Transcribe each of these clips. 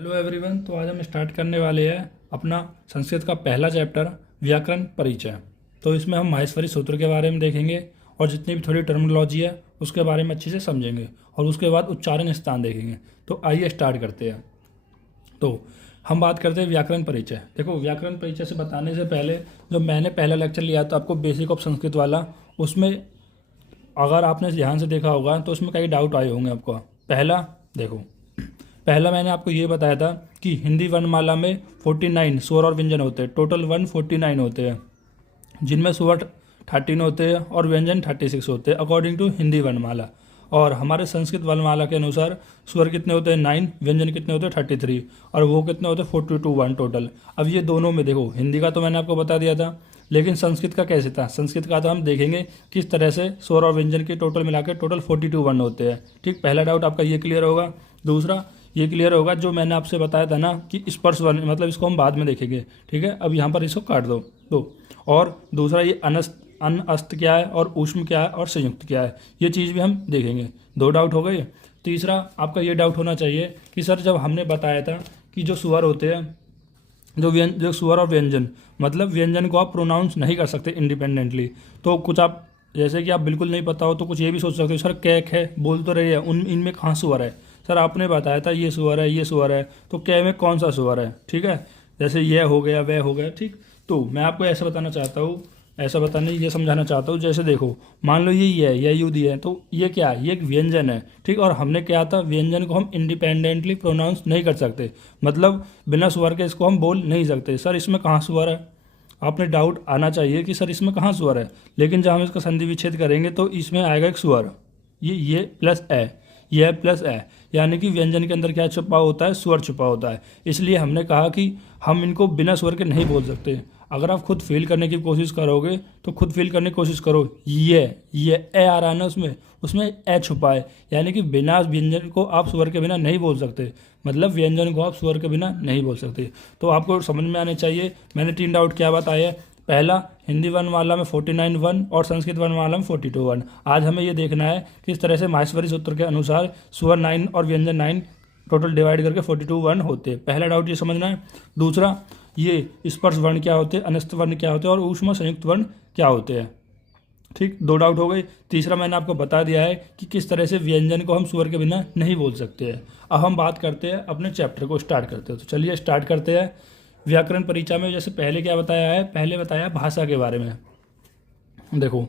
Hello everyone. तो आज हम स्टार्ट करने वाले हैं अपना संस्कृत का पहला चैप्टर व्याकरण परिचय। तो इसमें हम माहेश्वरी सूत्र के बारे में देखेंगे और जितनी भी थोड़ी टर्मिनोलॉजी है उसके बारे में अच्छे से समझेंगे और उसके बाद उच्चारण स्थान देखेंगे। तो आइए स्टार्ट करते हैं। तो हम बात करते हैं व्याकरण परिचय। देखो, व्याकरण परिचय से बताने से पहले जो मैंने पहला लेक्चर लिया था आपको बेसिक ऑफ संस्कृत वाला, उसमें अगर आपने ध्यान से देखा होगा तो उसमें कई डाउट आए होंगे आपको। पहला देखो, पहला मैंने आपको ये बताया था कि हिंदी वर्णमाला में 49 स्वर और व्यंजन होते हैं। टोटल 149 होते हैं, जिनमें स्वर 13 होते हैं और व्यंजन 36 होते हैं अकॉर्डिंग टू हिंदी वर्णमाला। और हमारे संस्कृत वर्णमाला के अनुसार स्वर कितने होते हैं 9, व्यंजन कितने होते हैं 33 और वो कितने होते हैं 42 1 टोटल। अब ये दोनों में देखो, हिंदी का तो मैंने आपको बता दिया था, लेकिन संस्कृत का कैसे था। संस्कृत का तो हम देखेंगे किस तरह से स्वर और व्यंजन के टोटल मिला के टोटल 42 1 होते हैं। ठीक, पहला डाउट आपका ये क्लियर होगा। दूसरा ये क्लियर होगा जो मैंने आपसे बताया था ना कि स्पर्श वर्ण, मतलब इसको हम बाद में देखेंगे। ठीक है, अब यहाँ पर इसको काट दो। तो और दूसरा ये अस्त क्या है और ऊष्म क्या है और संयुक्त क्या है, ये चीज़ भी हम देखेंगे। दो डाउट हो गए। तीसरा आपका ये डाउट होना चाहिए कि सर जब हमने बताया था कि जो स्वर होते हैं, जो स्वर और व्यंजन, मतलब व्यंजन को आप प्रोनाउंस नहीं कर सकते इंडिपेंडेंटली। तो कुछ आप जैसे कि आप बिल्कुल नहीं पता हो तो कुछ ये भी सोच सकते हो सर कैक है बोल तो रही है, उन इनमें कहाँ स्वर है। सर आपने बताया था ये स्वर है ये स्वर है, तो कै में कौन सा स्वर है। ठीक है, जैसे यह हो गया वह हो गया। ठीक, तो मैं आपको ऐसा बताना चाहता हूँ, ऐसा बताने ये समझाना चाहता हूँ। जैसे देखो, मान लो ये है, यह युद्धि है, तो ये क्या है, ये एक व्यंजन है। ठीक, और हमने क्या था, व्यंजन को हम इंडिपेंडेंटली प्रोनाउंस नहीं कर सकते, मतलब बिना स्वर के इसको हम बोल नहीं सकते। सर इसमें कहाँ स्वर है, आपने डाउट आना चाहिए कि सर इसमें कहाँ स्वर है। लेकिन जब हम इसका संधि विच्छेद करेंगे तो इसमें आएगा एक स्वर, ये प्लस ए, यह प्लस ए, यानी कि व्यंजन के अंदर क्या छुपा होता है, स्वर छुपा होता है। इसलिए हमने कहा कि हम इनको बिना स्वर के नहीं बोल सकते। अगर आप खुद फील करने की कोशिश करोगे तो खुद फील करने की कोशिश करो, ये ए आ रहा है ना, उसमें उसमें ए छुपा है, यानी कि बिना व्यंजन को आप स्वर के बिना नहीं बोल सकते, मतलब व्यंजन को आप स्वर के बिना नहीं बोल सकते। तो आपको समझ में आने चाहिए मैंने 3 डाउट क्या बताए हैं। पहला, हिंदी वर्णमाला में 49 1 और संस्कृत वर्णमाला में 42 1। आज हमें ये देखना है किस तरह से माहेश्वरी सूत्र के अनुसार स्वर 9 और व्यंजन 9 टोटल डिवाइड करके 42 1 होते हैं। पहला डाउट ये समझना है। दूसरा, ये स्पर्श वर्ण क्या होते हैं, अनस्त वर्ण क्या होते हैं और ऊष्म संयुक्त वर्ण क्या होते हैं। ठीक, 2 डाउट हो गए। तीसरा मैंने आपको बता दिया है कि किस तरह से व्यंजन को हम स्वर के बिना नहीं बोल सकते हैं। अब हम बात करते हैं अपने चैप्टर को स्टार्ट करते हैं। तो चलिए स्टार्ट करते हैं। व्याकरण परिचय में जैसे पहले क्या बताया है, पहले बताया भाषा के बारे में। देखो,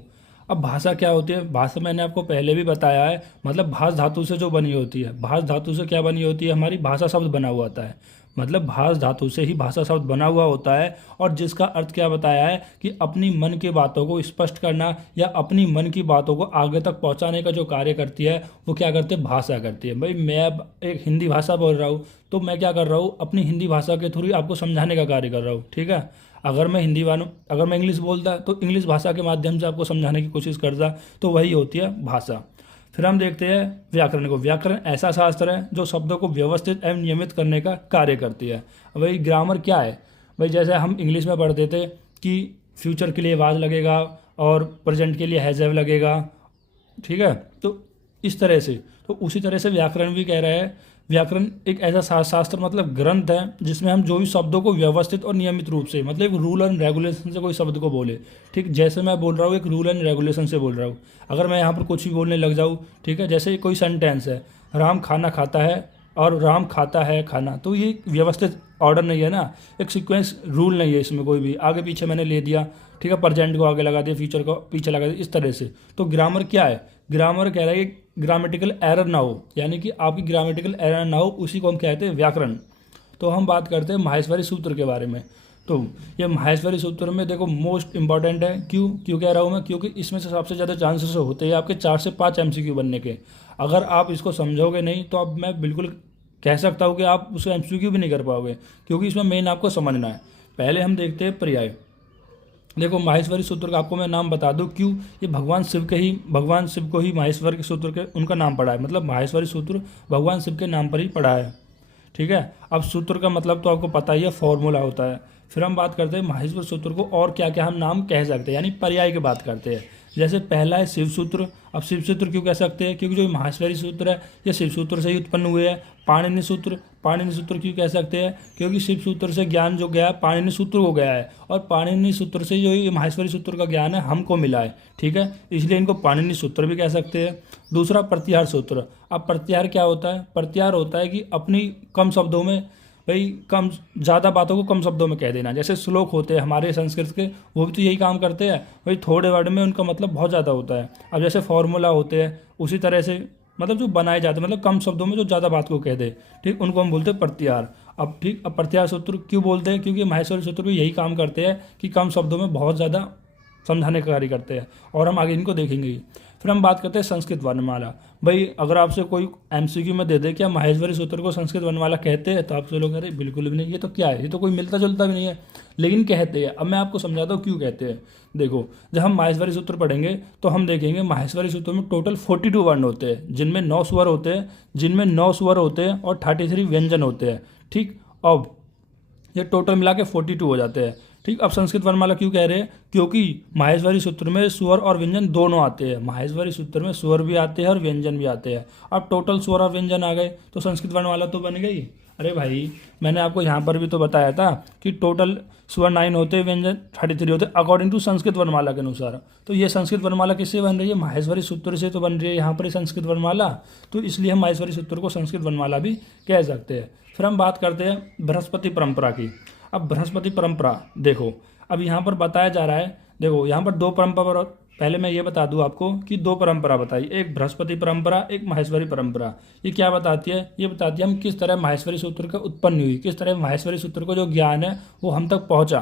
अब भाषा क्या होती है। भाषा मैंने आपको पहले भी बताया है, मतलब भाष धातु से जो बनी होती है। भाष धातु से क्या बनी होती है, हमारी भाषा शब्द बना हुआ होता है, मतलब भाष धातु से ही भाषा शब्द बना हुआ होता है। और जिसका अर्थ क्या बताया है कि अपनी मन की बातों को स्पष्ट करना या अपनी मन की बातों को आगे तक पहुंचाने का जो कार्य करती है वो क्या करती है, भाषा करती है। भाई मैं अब एक हिंदी भाषा बोल रहा हूँ तो मैं क्या कर रहा हूँ, अपनी हिंदी भाषा के थ्रू आपको समझाने का कार्य कर रहा हूँ। ठीक है, अगर मैं अगर मैं इंग्लिश बोलता तो इंग्लिश भाषा के माध्यम से आपको समझाने की कोशिश करता, तो वही होती है भाषा। फिर हम देखते हैं व्याकरण को। व्याकरण ऐसा शास्त्र है जो शब्दों को व्यवस्थित एवं नियमित करने का कार्य करती है। भाई ग्रामर क्या है, भाई जैसे हम इंग्लिश में पढ़ते थे कि फ्यूचर के लिए वाज लगेगा और प्रेजेंट के लिए हैज़ हैव लगेगा। ठीक है, तो इस तरह से, तो उसी तरह से व्याकरण भी कह रहा है। व्याकरण एक ऐसा शास्त्र मतलब ग्रंथ है जिसमें हम जो भी शब्दों को व्यवस्थित और नियमित रूप से, मतलब एक रूल एंड रेगुलेशन से कोई शब्द को बोले। ठीक, जैसे मैं बोल रहा हूँ एक रूल एंड रेगुलेशन से बोल रहा हूँ। अगर मैं यहाँ पर कुछ भी बोलने लग जाऊँ, ठीक है, जैसे कोई सेंटेंस है, राम खाना खाता है और राम खाता है खाना, तो ये व्यवस्थित ऑर्डर नहीं है ना, एक सीक्वेंस रूल नहीं है इसमें, कोई भी आगे पीछे मैंने ले दिया। ठीक है, प्रेजेंट को आगे लगा दिया, फ्यूचर को पीछे लगा दिया, इस तरह से। तो ग्रामर क्या है, ग्रामर कह रहा है कि ग्रामेटिकल एरर ना हो, यानी कि आपकी ग्रामेटिकल एरर ना हो, उसी को हम कहते हैं व्याकरण। तो हम बात करते हैं माहेश्वरी सूत्र के बारे में। तो ये माहेश्वरी सूत्र में देखो मोस्ट इंपॉर्टेंट है। क्यों कह रहा हूँ मैं, क्योंकि इसमें से सबसे ज़्यादा चांसेस होते हैं आपके 4 से 5 MCQ बनने के। अगर आप इसको समझोगे नहीं तो अब मैं बिल्कुल कह सकता हूँ कि आप उसको MCQ भी नहीं कर पाओगे, क्योंकि इसमें मेन आपको समझना है। पहले हम देखते हैं पर्याय। देखो, माहेश्वरी सूत्र का आपको मैं नाम बता दूं, क्यों, ये भगवान शिव को ही माहेश्वर के सूत्र के उनका नाम पड़ा है, मतलब माहेश्वरी सूत्र भगवान शिव के नाम पर ही पड़ा है। ठीक है, अब सूत्र का मतलब तो आपको पता ही है, फॉर्मूला होता है। फिर हम बात करते हैं माहेश्वर सूत्र को और क्या क्या हम नाम कह सकते हैं, यानी पर्याय की बात करते हैं। जैसे पहला है शिव सूत्र। अब शिव सूत्र क्यों कह सकते हैं? क्योंकि जो माहेश्वरी सूत्र है ये शिव सूत्र से ही उत्पन्न हुए हैं। पाणिनि सूत्र, पाणिनि सूत्र क्यों कह सकते हैं? क्योंकि शिव सूत्र से ज्ञान जो गया है पाणिनि सूत्र को गया है, और पाणिनि सूत्र से जो ये माहेश्वरी सूत्र का ज्ञान है हमको मिला है। ठीक है, इसलिए इनको पाणिनि सूत्र भी कह सकते हैं। दूसरा प्रत्याहार सूत्र। अब प्रत्याहार क्या होता है? प्रत्याहार होता है कि अपनी कम शब्दों में, भाई कम ज़्यादा बातों को कम शब्दों में कह देना। जैसे श्लोक होते हैं हमारे संस्कृत के, वो भी तो यही काम करते हैं, भाई थोड़े वर्ड में उनका मतलब बहुत ज़्यादा होता है। अब जैसे फॉर्मूला होते हैं उसी तरह से मतलब जो बनाए जाते हैं, मतलब कम शब्दों में जो ज़्यादा बात को कह दे, ठीक, उनको हम बोलते हैं प्रत्याहार। अब ठीक, अब प्रत्याहार सूत्र क्यों बोलते हैं? क्योंकि माहेश्वरी सूत्र भी यही काम करते हैं कि कम शब्दों में बहुत ज़्यादा समझाने का कार्य करते हैं, और हम आगे इनको देखेंगे ही। फिर हम बात करते हैं संस्कृत वर्णमाला। भाई अगर आपसे कोई एमसीक्यू में दे दे क्या माहेश्वरी सूत्र को संस्कृत वर्णमाला कहते हैं, तो आपसे लोग अरे बिल्कुल भी नहीं, ये तो क्या है, ये तो कोई मिलता जुलता भी नहीं है, लेकिन कहते हैं। अब मैं आपको समझाता हूँ क्यों कहते हैं। देखो, जब हम माहेश्वरी सूत्र पढ़ेंगे तो हम देखेंगे माहेश्वरी सूत्र में टोटल 42 वर्ण होते हैं, जिनमें 9 स्वर होते हैं, और 33 व्यंजन होते हैं। ठीक, अब ये टोटल मिला के 42 हो जाते हैं। ठीक, अब संस्कृत वर्णमाला क्यों कह रहे हैं? क्योंकि माहेश्वरी सूत्र में स्वर और व्यंजन दोनों आते हैं। माहेश्वरी सूत्र में स्वर भी आते हैं और व्यंजन भी आते हैं। अब टोटल स्वर और व्यंजन आ गए तो संस्कृत वर्णमाला तो बन गई। अरे भाई, मैंने आपको यहाँ पर भी तो बताया था कि टोटल स्वर 9 होते हैं, व्यंजन 33 होते हैं अकॉर्डिंग टू संस्कृत वर्णमाला के अनुसार। तो ये संस्कृत वर्णमाला किससे बन रही है? माहेश्वरी सूत्र से तो बन रही है यहाँ पर संस्कृत वर्णमाला, तो इसलिए हम माहेश्वरी सूत्र को संस्कृत वर्णमाला भी कह सकते हैं। फिर हम बात करते हैं बृहस्पति परंपरा की। अब बृहस्पति परंपरा देखो, अब यहाँ पर बताया जा रहा है, देखो यहाँ पर 2 परंपरा, पहले मैं ये बता दूं आपको कि 2 परंपरा बताई, एक बृहस्पति परंपरा, एक माहेश्वरी परंपरा। ये क्या बताती है? ये बताती है हम किस तरह माहेश्वरी सूत्र का उत्पन्न हुई, किस तरह माहेश्वरी सूत्र को जो ज्ञान है वो हम तक पहुंचा।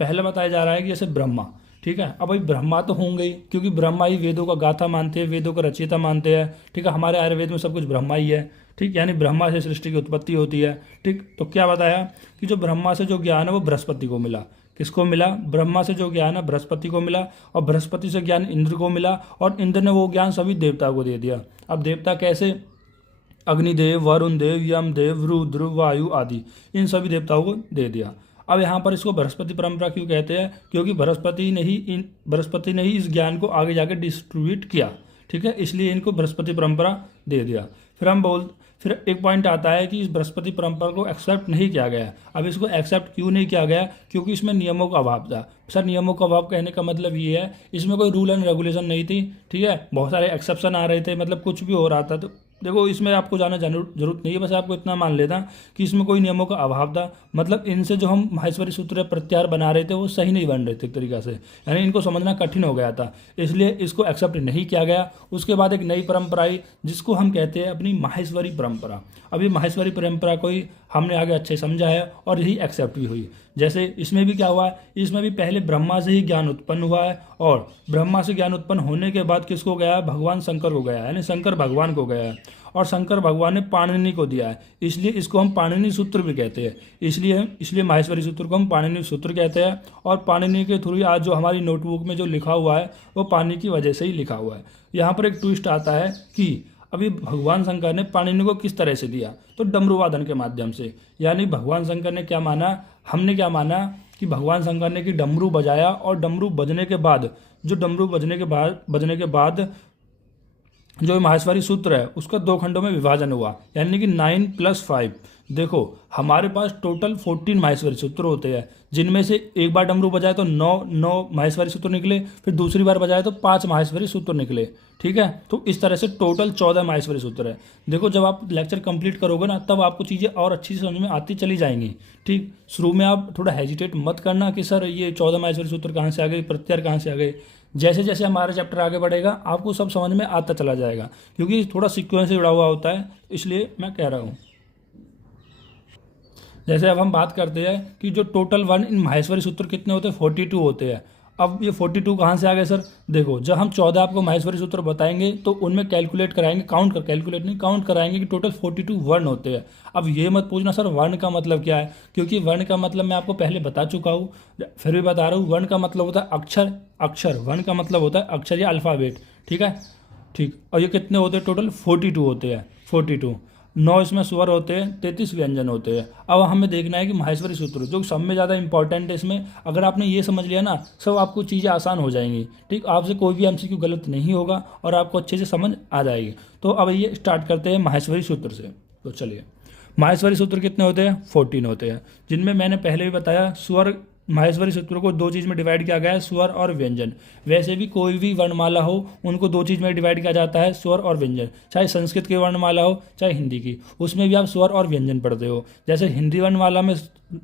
पहले बताया जा रहा है कि जैसे ब्रह्मा, ठीक है, अब भाई ब्रह्मा तो होंगे ही, क्योंकि ब्रह्मा ही वेदों का गाथा मानते हैं, वेदों का रचयिता मानते हैं। ठीक है, हमारे आयुर्वेद में सब कुछ ब्रह्मा ही है। ठीक, यानी ब्रह्मा से सृष्टि की उत्पत्ति होती है। ठीक, तो क्या बताया कि जो ब्रह्मा से जो ज्ञान है वो बृहस्पति को मिला। किसको मिला? ब्रह्मा से जो ज्ञान है बृहस्पति को मिला, और बृहस्पति से ज्ञान इंद्र को मिला, और इंद्र ने वो ज्ञान सभी देवता को दे दिया। अब देवता कैसे? अग्निदेव, वरुण देव, यमदेव, रुद्र, वायु आदि, इन सभी देवताओं को दे दिया। अब यहाँ पर इसको बृहस्पति परंपरा क्यों कहते हैं? क्योंकि बृहस्पति ने ही इस ज्ञान को आगे जाके डिस्ट्रीब्यूट किया। ठीक है, इसलिए इनको बृहस्पति परंपरा दे दिया। फिर एक पॉइंट आता है कि इस बृहस्पति परंपरा को एक्सेप्ट नहीं किया गया। अब इसको एक्सेप्ट क्यों नहीं किया गया? क्योंकि इसमें नियमों का अभाव था। सर, नियमों का अभाव कहने का मतलब ये है इसमें कोई रूल एंड रेगुलेशन नहीं थी। ठीक है, बहुत सारे एक्सेप्शन आ रहे थे, मतलब कुछ भी हो रहा था। तो देखो, इसमें आपको जाना जरूरत नहीं है, बस आपको इतना मान लेना कि इसमें कोई नियमों का अभाव था। मतलब इनसे जो हम माहेश्वरी सूत्र प्रत्याहार बना रहे थे वो सही नहीं बन रहे थे एक तरीका से, यानी इनको समझना कठिन हो गया था, इसलिए इसको एक्सेप्ट नहीं किया गया। उसके बाद एक नई परंपरा आई जिसको हम कहते हैं अपनी माहेश्वरी परंपरा। अभी माहेश्वरी परंपरा को ही हमने आगे अच्छे समझा है और यही एक्सेप्ट भी हुई। जैसे इसमें भी क्या हुआ है? इसमें भी पहले ब्रह्मा से ही ज्ञान उत्पन्न हुआ है, और ब्रह्मा से ज्ञान उत्पन्न होने के बाद किसको गया है? भगवान शंकर को गया है, यानी शंकर भगवान को गया है, और शंकर भगवान ने पाणिनि को दिया है, इसलिए इसको हम पाणिनि सूत्र भी कहते हैं। इसलिए माहेश्वरी सूत्र को हम पाणिनि सूत्र कहते हैं, और पाणिनि के थ्रू आज जो हमारी नोटबुक में जो लिखा हुआ है वो पाणिनि की वजह से ही लिखा हुआ है। यहाँ पर एक ट्विस्ट आता है कि अभी भगवान शंकर ने पाणिनि को किस तरह से दिया? तो डमरूवादन के माध्यम से। यानी भगवान शंकर ने क्या माना, हमने क्या माना कि भगवान शंकर ने कि डमरू बजाया, और डमरू बजने के बाद जो माहेश्वरी सूत्र है उसका 2 खंडों में विभाजन हुआ, यानी कि 9 + 5। देखो, हमारे पास टोटल 14 माहेश्वरी सूत्र होते हैं, जिनमें से एक बार डमरू बजाए तो 9 माहेश्वरी सूत्र निकले, फिर दूसरी बार बजाए तो 5 माहेश्वरी सूत्र निकले। ठीक है, तो इस तरह से टोटल 14 माहेश्वरी सूत्र है। देखो, जब आप लेक्चर कंप्लीट करोगे ना, तब आपको चीज़ें और अच्छी से समझ में आती चली जाएंगी। ठीक, शुरू में आप थोड़ा हेजिटेट मत करना कि सर ये 14 माहेश्वरी सूत्र कहाँ से आ गए, प्रत्याहार कहाँ से आ गए। जैसे जैसे हमारा चैप्टर आगे बढ़ेगा आपको सब समझ में आता चला जाएगा, क्योंकि थोड़ा सीक्वेंस से जुड़ा हुआ होता है, इसलिए मैं कह रहा हूँ। जैसे अब हम बात करते हैं कि जो टोटल वर्ण इन माहेश्वरी सूत्र कितने होते हैं? 42 होते हैं। अब ये 42 कहाँ से आ गए सर? देखो, जब हम 14 आपको माहेश्वरी सूत्र बताएंगे तो उनमें कैलकुलेट कराएंगे, काउंट कराएंगे कि टोटल 42 वर्ण होते हैं। अब ये मत पूछना सर वर्ण का मतलब क्या है, क्योंकि वर्ण का मतलब मैं आपको पहले बता चुका हूँ, फिर भी बता रहा हूँ। वर्ण का मतलब होता है अक्षर, वर्ण का मतलब होता है अक्षर या अल्फ़ाबेट। ठीक है, ठीक। और ये कितने होते हैं? टोटल 42 होते हैं, 42। 9 इसमें स्वर होते हैं, 33 व्यंजन होते हैं। अब हमें देखना है कि माहेश्वरी सूत्र जो सब में ज़्यादा इंपॉर्टेंट है, इसमें अगर आपने ये समझ लिया ना, सब आपको चीज़ें आसान हो जाएंगी। ठीक, आपसे कोई भी एमसीक्यू गलत नहीं होगा और आपको अच्छे से समझ आ जाएगी। तो अब ये स्टार्ट करते हैं माहेश्वरी सूत्र से। तो चलिए, माहेश्वरी सूत्र कितने होते हैं? 14 होते हैं, जिनमें मैंने पहले भी बताया स्वर माहेश्वरी सूत्रों को 2 चीज़ में डिवाइड किया गया है, स्वर और व्यंजन। वैसे भी कोई भी वर्णमाला हो उनको 2 चीज़ में डिवाइड किया जाता है, स्वर और व्यंजन। चाहे संस्कृत की वर्णमाला हो चाहे हिंदी की, उसमें भी आप स्वर और व्यंजन पढ़ते हो। जैसे हिंदी वर्णमाला में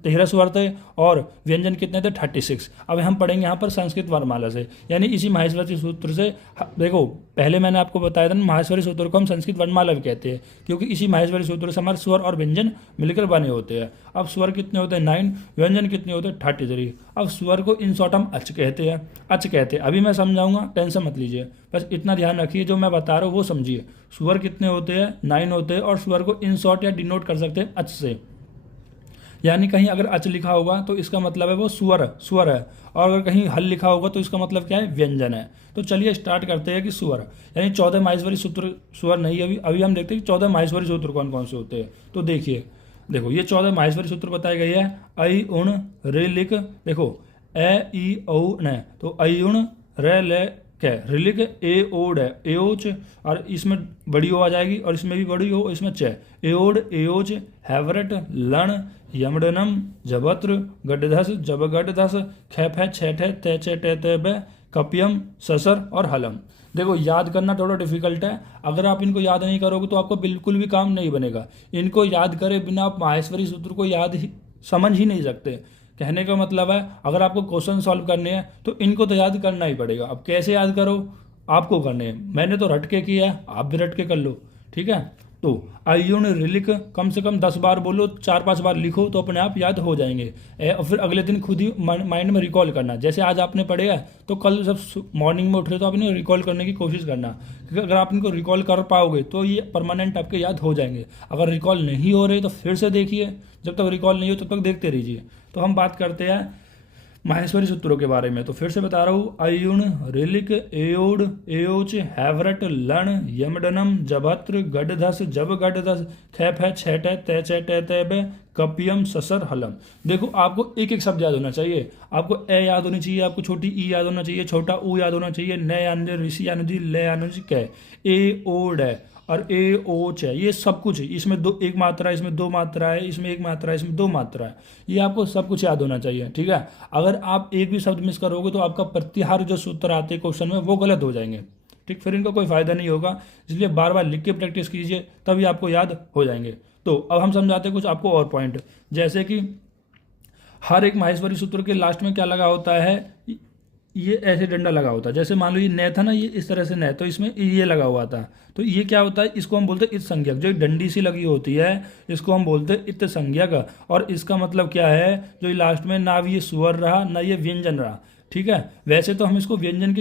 13 स्वर थे और व्यंजन कितने थे? 36। अब हम पढ़ेंगे यहाँ पर संस्कृत वर्णमाला से, यानी इसी माहेश्वरी सूत्र से। देखो, पहले मैंने आपको बताया था ना, माहेश्वरी सूत्र को हम संस्कृत वर्णमाला भी कहते हैं, क्योंकि इसी माहेश्वरी सूत्र से हमारे स्वर और व्यंजन मिलकर बने होते हैं। अब स्वर कितने होते हैं? 9। व्यंजन कितने होते हैं? 33। अब स्वर को इन शॉर्ट हम अच कहते हैं, अच कहते हैं। अभी मैं समझाऊंगा, टेंशन मत लीजिए, बस इतना ध्यान रखिए, जो मैं बता रहा हूँ वो समझिए। स्वर कितने होते हैं? 9 होते हैं, और स्वर को इन शॉर्ट या डिनोट कर सकते हैं अच से। यानी कहीं अगर अच लिखा होगा तो इसका मतलब है वो स्वर है, और अगर कहीं हल लिखा होगा तो इसका मतलब क्या है? व्यंजन है। तो चलिए स्टार्ट करते हैं कि स्वर, यानी 14 माहेश्वरी सूत्र। स्वर नहीं, अभी हम देखते हैं कि 14 माहेश्वरी सूत्र कौन कौन से होते हैं। तो देखो ये 14 माहेश्वरी सूत्र बताए गए हैं। ऐ उण रे लिक, देखो ए ई औ न, तो ऐ उण रे ले कै, रिलिक ए ओड है, एओच, और इसमें बड़ी ओ आ जाएगी, और इसमें भी बड़ी ओ, इसमें च, एओड एओच, हैवरट लण, यमडनम, जबत्र, गडधस, जबगडधस, खैफ है, छैठ है, तैचे टैतब, कपियम, ससर और हलम। देखो याद करना थोड़ा डिफिकल्ट है, अगर आप इनको याद नहीं करोगे तो आपको बिल्कुल भी काम नहीं बनेगा। इनको याद करे बिना आप माहेश्वरी सूत्र को समझ ही नहीं सकते। कहने का मतलब है, अगर आपको क्वेश्चन सॉल्व करने हैं तो इनको तो याद करना ही पड़ेगा। अब कैसे याद करो, आपको करने हैं। मैंने तो रट के किया है, आप भी रट के कर लो, ठीक है। तो आयुन रिलिक कम से कम 10 बार बोलो, 4-5 बार लिखो, तो अपने आप याद हो जाएंगे। और फिर अगले दिन खुद ही माइंड में रिकॉल करना। जैसे आज आपने पढ़े है तो कल जब मॉर्निंग में उठ रहे तो आप इन्हें रिकॉल करने की कोशिश करना, क्योंकि अगर आप इनको रिकॉल कर पाओगे तो ये परमानेंट आपके याद हो जाएंगे। अगर रिकॉल नहीं हो रहे तो फिर से देखिए, जब तक रिकॉल नहीं हो तब तक देखते रहिए। तो हम बात करते हैं माहेश्वरी सूत्रों के बारे में। तो फिर से बता रहा हूँ, अयुण रिलिक एओड एओच हैवरट लण यमडनम जभत्र गडधस जब गडधस खैफ है छैठ है तैच है तैतैब कपियम ससर हलम। देखो आपको एक एक शब्द याद होना चाहिए। आपको ए याद होनी चाहिए, आपको छोटी ई याद होना चाहिए, छोटा ऊ याद होना चाहिए, न याद ऋषि याद ले याद कै, ए ओड है और ए ओच है, ये सब कुछ। इसमें एक मात्रा है, इसमें 2 मात्रा है, इसमें 1 मात्रा है, इसमें 2 मात्रा है। ये आपको सब कुछ याद होना चाहिए, ठीक है। अगर आप एक भी शब्द मिस करोगे तो आपका प्रत्याहार जो सूत्र आते हैं क्वेश्चन में वो गलत हो जाएंगे, ठीक। फिर इनका कोई फायदा नहीं होगा, इसलिए बार बार लिख के प्रैक्टिस कीजिए, तभी आपको याद हो जाएंगे। तो अब हम समझाते हैं कुछ आपको और पॉइंट, जैसे कि हर एक माहेश्वरी सूत्र के लास्ट में क्या लगा होता है, ये ऐसे डंडा लगा होता है। जैसे मान लो ये न था ना, ये इस तरह से न, तो इसमें ये लगा हुआ था। तो ये क्या होता है, इसको हम बोलते हैं इत संज्ञक। जो डंडी सी लगी होती है इसको हम बोलते हैं इत संज्ञक। और इसका मतलब क्या है, जो लास्ट में ना ये स्वर रहा ना ये व्यंजन रहा, ठीक है। वैसे तो हम इसको व्यंजन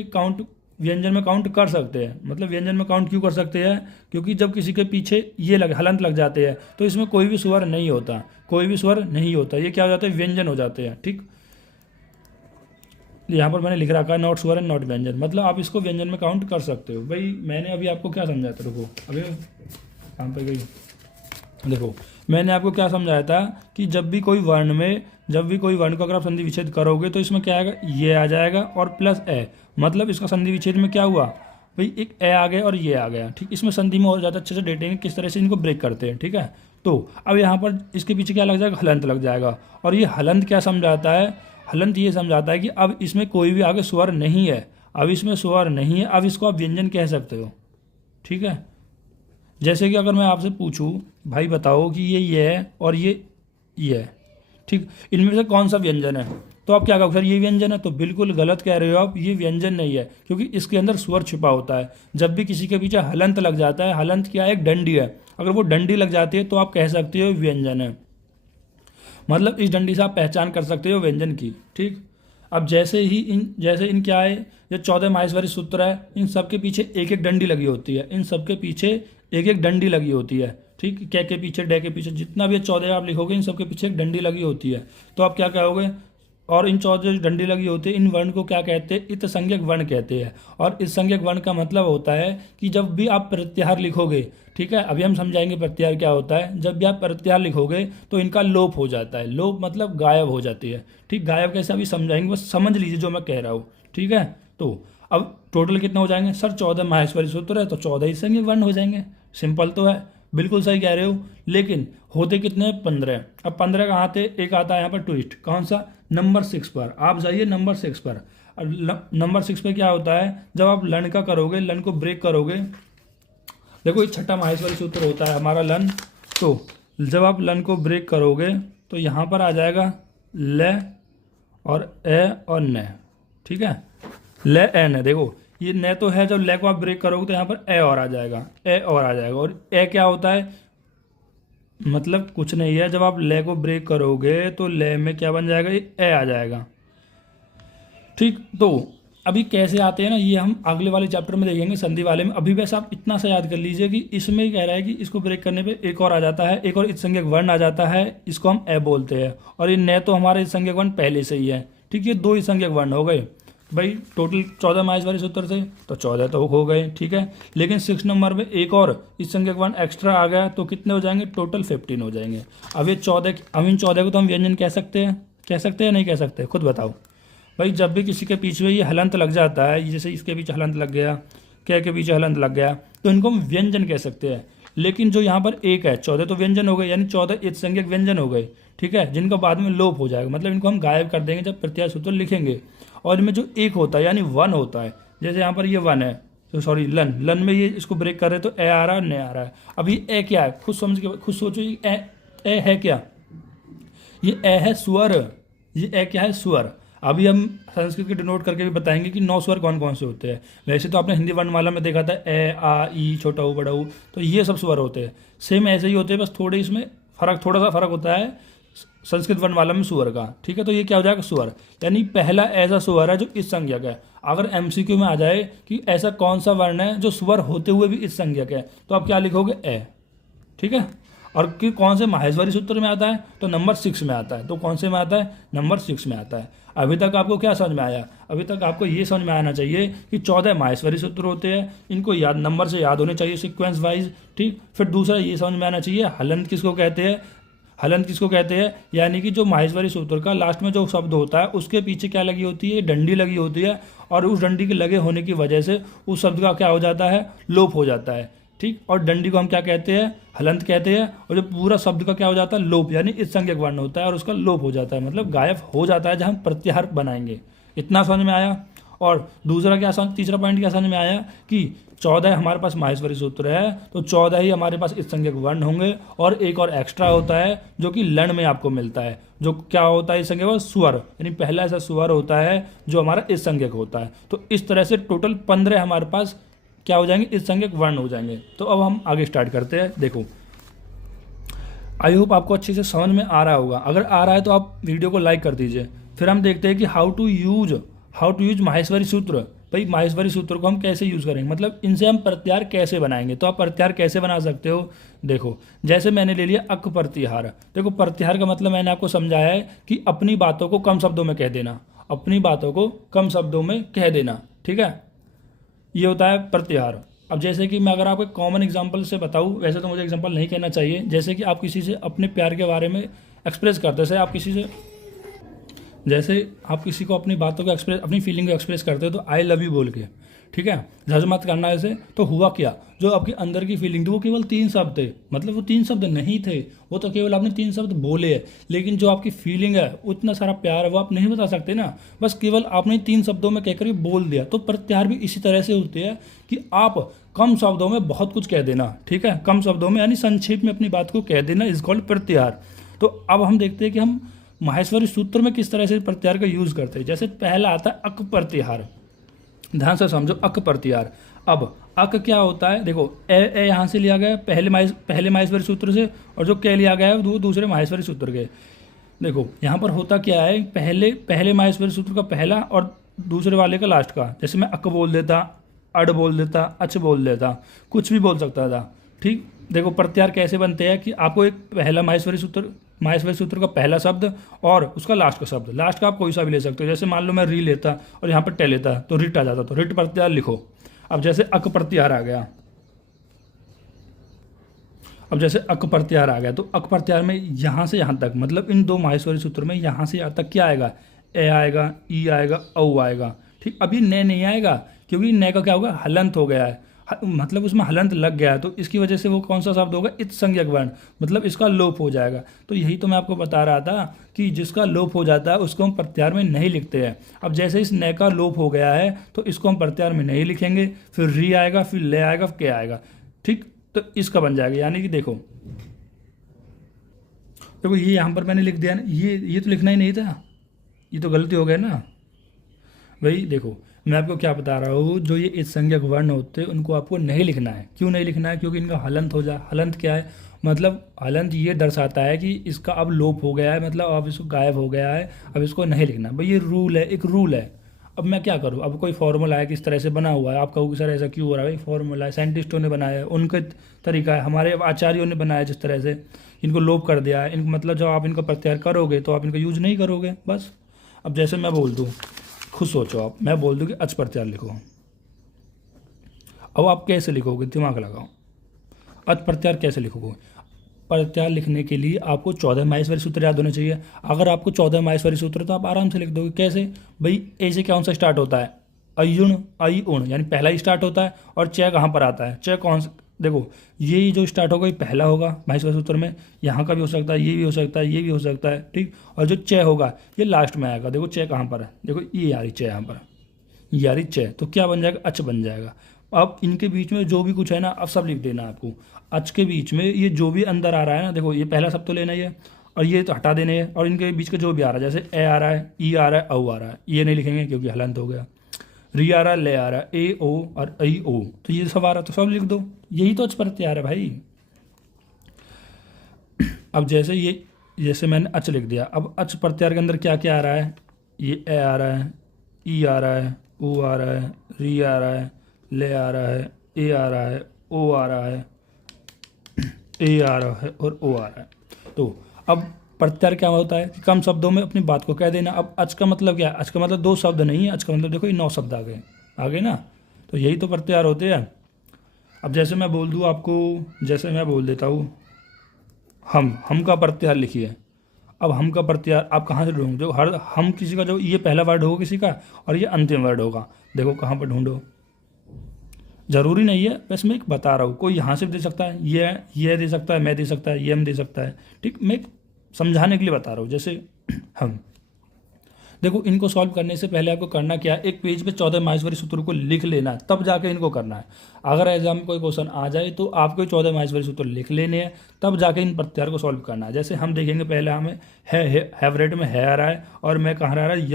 में काउंट कर सकते हैं। मतलब व्यंजन में काउंट क्यों कर सकते हैं, क्योंकि जब किसी के पीछे ये हलंत लग जाते हैं तो इसमें कोई भी स्वर नहीं होता, कोई भी स्वर नहीं होता, ये क्या हो जाता है, व्यंजन हो जाते हैं, ठीक। यहाँ पर मैंने लिख रखा है नॉट स्वर एंड नॉट व्यंजन, मतलब आप इसको व्यंजन में काउंट कर सकते हो। भाई मैंने अभी आपको क्या समझाया था, रुको अभी काम पे गई। देखो मैंने आपको क्या समझाया था कि जब भी कोई वर्ण को अगर आप संधि विच्छेद करोगे तो इसमें क्या आएगा, ये आ जाएगा और प्लस ए, मतलब इसका संधि विच्छेद में क्या हुआ भाई, एक ए आ गया और ये आ गया, ठीक। इसमें संधि में और ज़्यादा अच्छे से डेटेंगे किस तरह से इनको ब्रेक करते हैं, ठीक है। तो अब यहाँ पर इसके पीछे क्या लग जाएगा, हलंत लग जाएगा। और ये हलंत क्या समझाता है, हलंत ये समझाता है कि अब इसमें कोई भी आगे स्वर नहीं है, अब इसमें स्वर नहीं है, अब इसको आप व्यंजन कह सकते हो, ठीक है। जैसे कि अगर मैं आपसे पूछूं भाई बताओ कि ये है और ये है, ठीक, इनमें से कौन सा व्यंजन है, तो आप क्या कहोगे, सर ये व्यंजन है। तो बिल्कुल गलत कह रहे हो आप, ये व्यंजन नहीं है, क्योंकि इसके अंदर स्वर छुपा होता है। जब भी किसी के पीछे हलंत लग जाता है, हलंत क्या है, एक डंडी है, अगर वो डंडी लग जाती है तो आप कह सकते हो व्यंजन है, मतलब इस डंडी से आप पहचान कर सकते हो व्यंजन की, ठीक। अब जैसे इन क्या है, ये 14 माहेश्वरी सूत्र है, इन सब के पीछे एक एक डंडी लगी होती है, इन सब के पीछे एक एक डंडी लगी होती है, ठीक। कै के पीछे, डे के पीछे, जितना भी 14 आप लिखोगे इन सब के पीछे एक डंडी लगी होती है। तो आप क्या कहोगे, और इन 14 जो डंडी लगी होती है इन वर्ण को क्या कहते हैं, इत संज्ञक वर्ण कहते हैं। और इस संज्ञक वर्ण का मतलब होता है कि जब भी आप प्रत्याहार लिखोगे, ठीक है, अभी हम समझाएंगे प्रत्याहार क्या होता है। जब भी आप प्रत्याहार लिखोगे तो इनका लोप हो जाता है। लोप मतलब गायब हो जाती है, ठीक। गायब कैसे अभी समझाएंगे, बस समझ लीजिए जो मैं कह रहा हूँ, ठीक है। तो अब टोटल कितना हो जाएंगे सर, 14 माहेश्वरी सूत्र है तो 14 ही संज्ञक वर्ण हो जाएंगे। सिंपल तो है, बिल्कुल सही कह रहे हो। लेकिन होते कितने, 15। अब 15 कहाँ थे, एक आता है यहाँ पर ट्विस्ट, कौन सा, नंबर 6 पर। आप जाइए नंबर 6 पर। नंबर 6 पे क्या होता है, जब आप लन का करोगे, लन को ब्रेक करोगे, देखो ये छठा माहेश्वरी सूत्र होता है हमारा लन। तो जब आप लन को ब्रेक करोगे तो यहाँ पर आ जाएगा ले और ए और न, ठीक है, ले ए न। देखो ये न तो है, जब ले को आप ब्रेक करोगे तो यहाँ पर ए और आ जाएगा, ए और आ जाएगा। और ए क्या होता है, मतलब कुछ नहीं है, जब आप ले को ब्रेक करोगे तो ले में क्या बन जाएगा, ये ए आ जाएगा, ठीक। तो अभी कैसे आते हैं ना, ये हम अगले वाले चैप्टर में देखेंगे, संधि वाले में। अभी वैसे आप इतना सा याद कर लीजिए कि इसमें ही कह रहा है कि इसको ब्रेक करने पे एक और आ जाता है, एक और इत संज्ञक वर्ण आ जाता है, इसको हम ए बोलते हैं। और ये न तो हमारे इत संज्ञक वर्ण पहले से ही है, ठीक। ये 2 इत संज्ञक वर्ण हो गए भाई। टोटल 14 माहेश्वरी सूत्र थे तो 14 तो हो गए, ठीक है। लेकिन 6 नंबर में एक और इत संज्ञक वर्ण एक्स्ट्रा आ गया तो कितने हो जाएंगे, टोटल 15 हो जाएंगे। अब ये 14, अब इन 14 को तो हम व्यंजन कह सकते हैं या नहीं कह सकते, खुद बताओ भाई। जब भी किसी के पीछे ये हलंत लग जाता है, जैसे इसके पीछे हलंत लग गया, क्या के पीछे हलंत लग गया, तो इनको हम व्यंजन कह सकते हैं। लेकिन जो यहाँ पर एक है, 14 तो व्यंजन हो गए, यानी 14 इत संज्ञक व्यंजन हो गए, ठीक है, जिनका बाद में लोप हो जाएगा। मतलब इनको हम गायब कर देंगे जब प्रत्याहार सूत्र लिखेंगे। और इनमें जो एक होता है यानी वन होता है, जैसे यहाँ पर ये वन है, तो सॉरी लन में ये इसको ब्रेक कर रहे तो ए आ रहा है, न आ रहा है। अभी ए क्या है, खुद समझ के खुद सोचो, ए है क्या, ये ए है स्वर, ये ए क्या है, स्वर। अभी हम संस्कृत के डिनोट करके भी बताएंगे कि 9 स्वर कौन कौन से होते हैं। वैसे तो आपने हिंदी वर्णमाला में देखा था ए आ ई छोटा ऊ बड़ा ऊ, तो ये सब स्वर होते हैं, सेम ऐसे ही होते हैं, बस थोड़े इसमें थोड़ा सा फर्क होता है संस्कृत वर्णमाला में स्वर का, ठीक है। तो ये क्या हो जाएगा, स्वर, यानी पहला ऐसा स्वर है जो इस संज्ञक है। अगर एमसीक्यू में आ जाए कि ऐसा कौन सा वर्ण है जो स्वर होते हुए भी इस संज्ञक है, तो आप क्या लिखोगे, ए, ठीक है। और कि कौन से माहेश्वरी सूत्र में आता है, तो नंबर 6 में आता है। तो कौन से में आता है, नंबर 6 में आता है। अभी तक आपको क्या समझ में आया, अभी तक आपको ये समझ में आना चाहिए कि 14 माहेश्वरी सूत्र होते हैं, इनको याद नंबर से याद होने चाहिए सीक्वेंस वाइज, ठीक। फिर दूसरा ये समझ में आना चाहिए हलंत किसको कहते हैं, हलंत किसको कहते हैं, यानी कि जो माहेश्वरी सूत्र का लास्ट में जो शब्द होता है उसके पीछे क्या लगी होती है, डंडी लगी होती है, और उस डंडी के लगे होने की वजह से उस शब्द का क्या हो जाता है, लोप हो जाता है, ठीक। और डंडी को हम क्या कहते हैं, हलंत कहते हैं। और जो पूरा शब्द का क्या हो जाता है, लोप, यानी इस संज्ञक वर्ण होता है और उसका लोप हो जाता है, मतलब गायब हो जाता है जब हम प्रत्याहार बनाएंगे। इतना समझ में आया। और दूसरा क्या तीसरा पॉइंट क्या समझ में आया कि 14 हमारे पास माहेश्वरी सूत्र है तो 14 ही हमारे पास इस संज्ञक वर्ण होंगे। और एक और एक्स्ट्रा होता है जो कि लन में आपको मिलता है, जो क्या होता है इस संज्ञक वर्ण, स्वर, यानी पहला ऐसा स्वर होता है जो हमारा इस संज्ञक होता है। तो इस तरह से टोटल 15 हमारे पास क्या हो जाएंगे, इस संज्ञक वर्ण हो जाएंगे। तो अब हम आगे स्टार्ट करते हैं। देखो आई होप आपको अच्छे से समझ में आ रहा होगा। अगर आ रहा है तो आप वीडियो को लाइक कर दीजिए। फिर हम देखते हैं कि हाउ टू यूज माहेश्वरी सूत्र। भाई माहेश्वरी सूत्र को हम कैसे यूज़ करेंगे, मतलब इनसे हम प्रत्याहार कैसे बनाएंगे। तो आप प्रत्याहार कैसे बना सकते हो, देखो जैसे मैंने ले लिया अक प्रत्याहार। देखो प्रत्याहार का मतलब मैंने आपको समझाया है कि अपनी बातों को कम शब्दों में कह देना, अपनी बातों को कम शब्दों में कह देना, ठीक है, ये होता है प्रत्याहार। अब जैसे कि मैं अगर आपको कॉमन एग्जांपल से बताऊं, वैसे तो मुझे एग्जांपल नहीं कहना चाहिए, जैसे कि आप किसी से अपने प्यार के बारे में एक्सप्रेस करते हैं, जैसे आप किसी को अपनी बातों को एक्सप्रेस, अपनी फीलिंग को एक्सप्रेस करते हो तो आई लव यू बोल के, ठीक है, जज मत करना ऐसे। तो हुआ क्या, जो आपके अंदर की फीलिंग थी वो केवल 3 शब्द थे, मतलब वो 3 शब्द नहीं थे, वो तो केवल आपने 3 शब्द बोले हैं, लेकिन जो आपकी फीलिंग है उतना सारा प्यार है वो आप नहीं बता सकते ना, बस केवल आपने 3 शब्दों में कहकर बोल दिया। तो प्रत्याहार भी इसी तरह से होते हैं कि आप कम शब्दों में बहुत कुछ कह देना, ठीक है, कम शब्दों में यानी संक्षेप में अपनी बात को कह देना, इज कॉल्ड प्रत्याहार। तो अब हम देखते हैं कि हम माहेश्वरी सूत्र में किस तरह से प्रत्याहार का यूज करते हैं। जैसे पहला आता है अक प्रत्याहार, ध्यान से समझो, अक प्रत्याहार। अब अक क्या होता है, देखो ए यहाँ से लिया गया पहले माहेश्वरी सूत्र से, और जो के लिया गया है वो दूसरे माहेश्वरी सूत्र के। देखो यहाँ पर होता क्या है, पहले माहेश्वरी सूत्र का पहला और दूसरे वाले का लास्ट का। जैसे मैं अक बोल देता, अड बोल देता, अच बोल देता, कुछ भी बोल सकता था, ठीक। देखो प्रत्याहार कैसे बनते हैं कि आपको एक पहला माहेश्वरी सूत्र का पहला शब्द और उसका लास्ट का शब्द, लास्ट का आप कोई सा भी ले सकते हो। जैसे मान लो मैं री लेता और यहाँ पर टे लेता तो रिट आ जाता, तो रिट प्रत्याहार लिखो। अब जैसे अक प्रत्याहार आ गया, अब जैसे अक प्रत्याहार आ गया तो अक प्रत्याहार में यहाँ से यहाँ तक, मतलब इन दो माहेश्वरी सूत्र में यहाँ से यहाँ तक क्या आएगा, ए आएगा, ई आएगा, औ आएगा। ठीक, अभी ने नहीं आएगा क्योंकि ने का क्या होगा, हलंत हो गया है, मतलब उसमें हलंत लग गया है, तो इसकी वजह से वो कौन सा शब्द होगा, इत संज्ञक वर्ण, मतलब इसका लोप हो जाएगा। तो यही तो मैं आपको बता रहा था कि जिसका लोप हो जाता है उसको हम प्रत्याहार में नहीं लिखते हैं। अब जैसे इस ने का लोप हो गया है तो इसको हम प्रत्याहार में नहीं लिखेंगे, फिर री आएगा, फिर ले आएगा, फिर के आएगा। ठीक, तो इसका बन जाएगा, यानी कि देखो देखो ये यहाँ पर मैंने लिख दिया ना, ये तो लिखना ही नहीं था, ये तो गलती हो गया ना भाई। देखो मैं आपको क्या बता रहा हूँ, जो ये इस संज्ञक वर्ण होते हैं उनको आपको नहीं लिखना है। क्यों नहीं लिखना है, क्योंकि इनका हलंत हो जाए। हलंत क्या है, मतलब हलंत ये दर्शाता है कि इसका अब लोप हो गया है, मतलब अब इसको गायब हो गया है, अब इसको नहीं लिखना भाई। ये रूल है, एक रूल है। अब मैं क्या करूँ, अब कोई फॉर्मूला है किस तरह से बना हुआ है, आप कहोगे सर ऐसा क्यों हो रहा है, भाई फॉर्मूला है, साइंटिस्टों ने बनाया है, उनका तरीका है, हमारे आचार्यों ने बनाया जिस तरह से इनको लोप कर दिया है, इनको मतलब जब आप इनका प्रत्याहार करोगे तो आप इनका यूज नहीं करोगे बस। अब जैसे मैं बोल दूँ, खुद सोचो आप, मैं बोल दूँ कि अच प्रत्याहार लिखो, अब आप कैसे लिखोगे, दिमाग लगाओ। अच प्रत्याहार कैसे लिखोगे, प्रत्याहार लिखने के लिए आपको 14 माहेश्वरी सूत्र याद होने चाहिए। अगर आपको 14 माहेश्वरी सूत्र तो आप आराम से लिख दोगे। कैसे भाई, ए से कौन सा स्टार्ट होता है, अयुण, आई उण, यानी पहला ही स्टार्ट होता है। और च कहाँ पर आता है, च कौन सा, देखो ये जो स्टार्ट होगा ये पहला होगा माहेश्वरी सूत्र में, यहाँ का भी हो सकता है, ये भी हो सकता है, ये भी हो सकता है। ठीक, और जो च होगा ये लास्ट में आएगा। देखो च कहाँ पर है, देखो ये यारी च यहाँ पर, यारी च, तो क्या बन जाएगा, अच बन जाएगा। अब इनके बीच में जो भी कुछ है ना, अब सब लिख देना आपको। अच के बीच में ये जो भी अंदर आ रहा है ना, देखो ये पहला सब तो लेना ही है और ये तो हटा देने हैं, और इनके बीच का जो भी आ रहा है, जैसे ए आ रहा है, ई आ रहा है, औ आ रहा है, ये नहीं लिखेंगे क्योंकि हलंत हो गया। री आ रहा है, ले आ रहा है, ए ओ और आई ओ, तो ये सब आ रहा है तो सब लिख दो। यही तो अच प्रत्याहार है भाई। अब जैसे मैंने अच लिख दिया, अब अच प्रत्याहार के अंदर क्या क्या आ रहा है, ये ए आ रहा है, ई आ रहा है, ओ आ रहा है, री आ रहा है, ले आ रहा है, ए आ रहा है, ओ आ रहा है, ए आ रहा है और ओ आ रहा है। तो अब प्रत्याहार क्या होता है कि कम शब्दों में अपनी बात को कह देना। अब अच का मतलब क्या है, अच का मतलब 2 शब्द नहीं है, अच का मतलब देखो ये 9 शब्द आ गए ना, तो यही तो प्रत्याहार होते हैं। अब जैसे मैं बोल दूँ आपको, जैसे मैं बोल देता हूँ हम का प्रत्याहार लिखिए। अब हम का प्रत्याहार आप कहाँ से ढूंढोगे, जो हर हम किसी का जो ये पहला वर्ड होगा किसी का और ये अंतिम वर्ड होगा, देखो कहाँ पर ढूंढो। जरूरी नहीं है, बस मैं एक बता रहा हूँ, कोई यहाँ से भी दे सकता है, ये दे सकता है, मैं दे सकता है, ये हम दे सकता है। ठीक, मैं एक समझाने के लिए बता रहा हूँ। जैसे हम देखो, इनको सॉल्व करने से पहले आपको करना क्या है, एक पेज पे 14 माहेश्वरी सूत्र को लिख लेना है, तब जाके इनको करना है। अगर एग्जाम में कोई क्वेश्चन आ जाए तो आपको 14 माहेश्वरी सूत्र लिख लेने हैं, तब जाके इन प्रत्याहार को सॉल्व करना है। जैसे हम देखेंगे, पहले हमें हैवरेट में है आ रहा है और मैं कहाँ आ रहा है,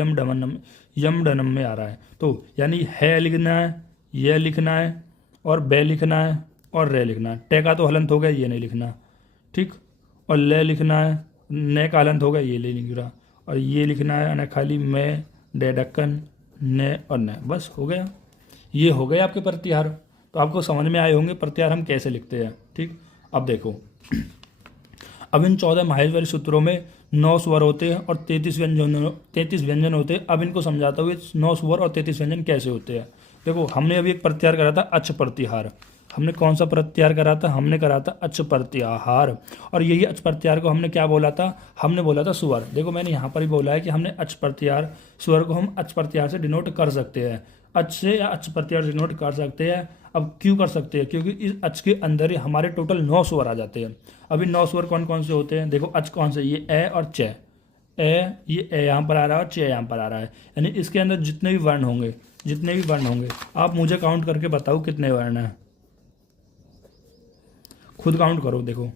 यम डनम में आ रहा है। तो यानी है लिखना है, यह लिखना है और बे लिखना है और रे लिखना है। टे का तो हलंत हो गया, ये नहीं लिखना। ठीक, और ले लिखना है, ने का हलंत हो गया, ये ले लिख रहा, और ये लिखना है ना खाली मैं, डे ढक्कन, ने और ने, बस हो गया। ये हो गए आपके प्रत्याहार। तो आपको समझ में आए होंगे प्रत्याहार हम कैसे लिखते हैं। ठीक, अब देखो, अब इन 14 माहेश्वरी सूत्रों में 9 स्वर होते हैं और 33 व्यंजन होते हैं। अब इनको समझाता हूँ 9 स्वर और 33 व्यंजन कैसे होते हैं। देखो, हमने अभी एक प्रत्याहार करा था अच प्रत्याहार। हमने कौन सा प्रत्याहार करा था, हमने करा था अच प्रत्याहार। और यही अच प्रत्याहार को हमने क्या बोला था, हमने बोला था स्वर। देखो मैंने यहाँ पर ही बोला है कि हमने अच प्रत्याहार, स्वर को हम अच प्रत्याहार से डिनोट कर सकते हैं, अच से या अच प्रत्याहार से डिनोट कर सकते हैं। अब क्यों कर सकते हैं, क्योंकि इस अच के अंदर ही हमारे टोटल 9 स्वर आ जाते हैं। अभी 9 स्वर कौन कौन से होते हैं, देखो अच कौन से, ये ए और च, ये ए यहाँ पर आ रहा है और च यहाँ पर आ रहा है, यानी इसके अंदर जितने भी वर्ण होंगे आप मुझे काउंट करके बताओ कितने वर्ण हैं, खुद काउंट करो। देखो,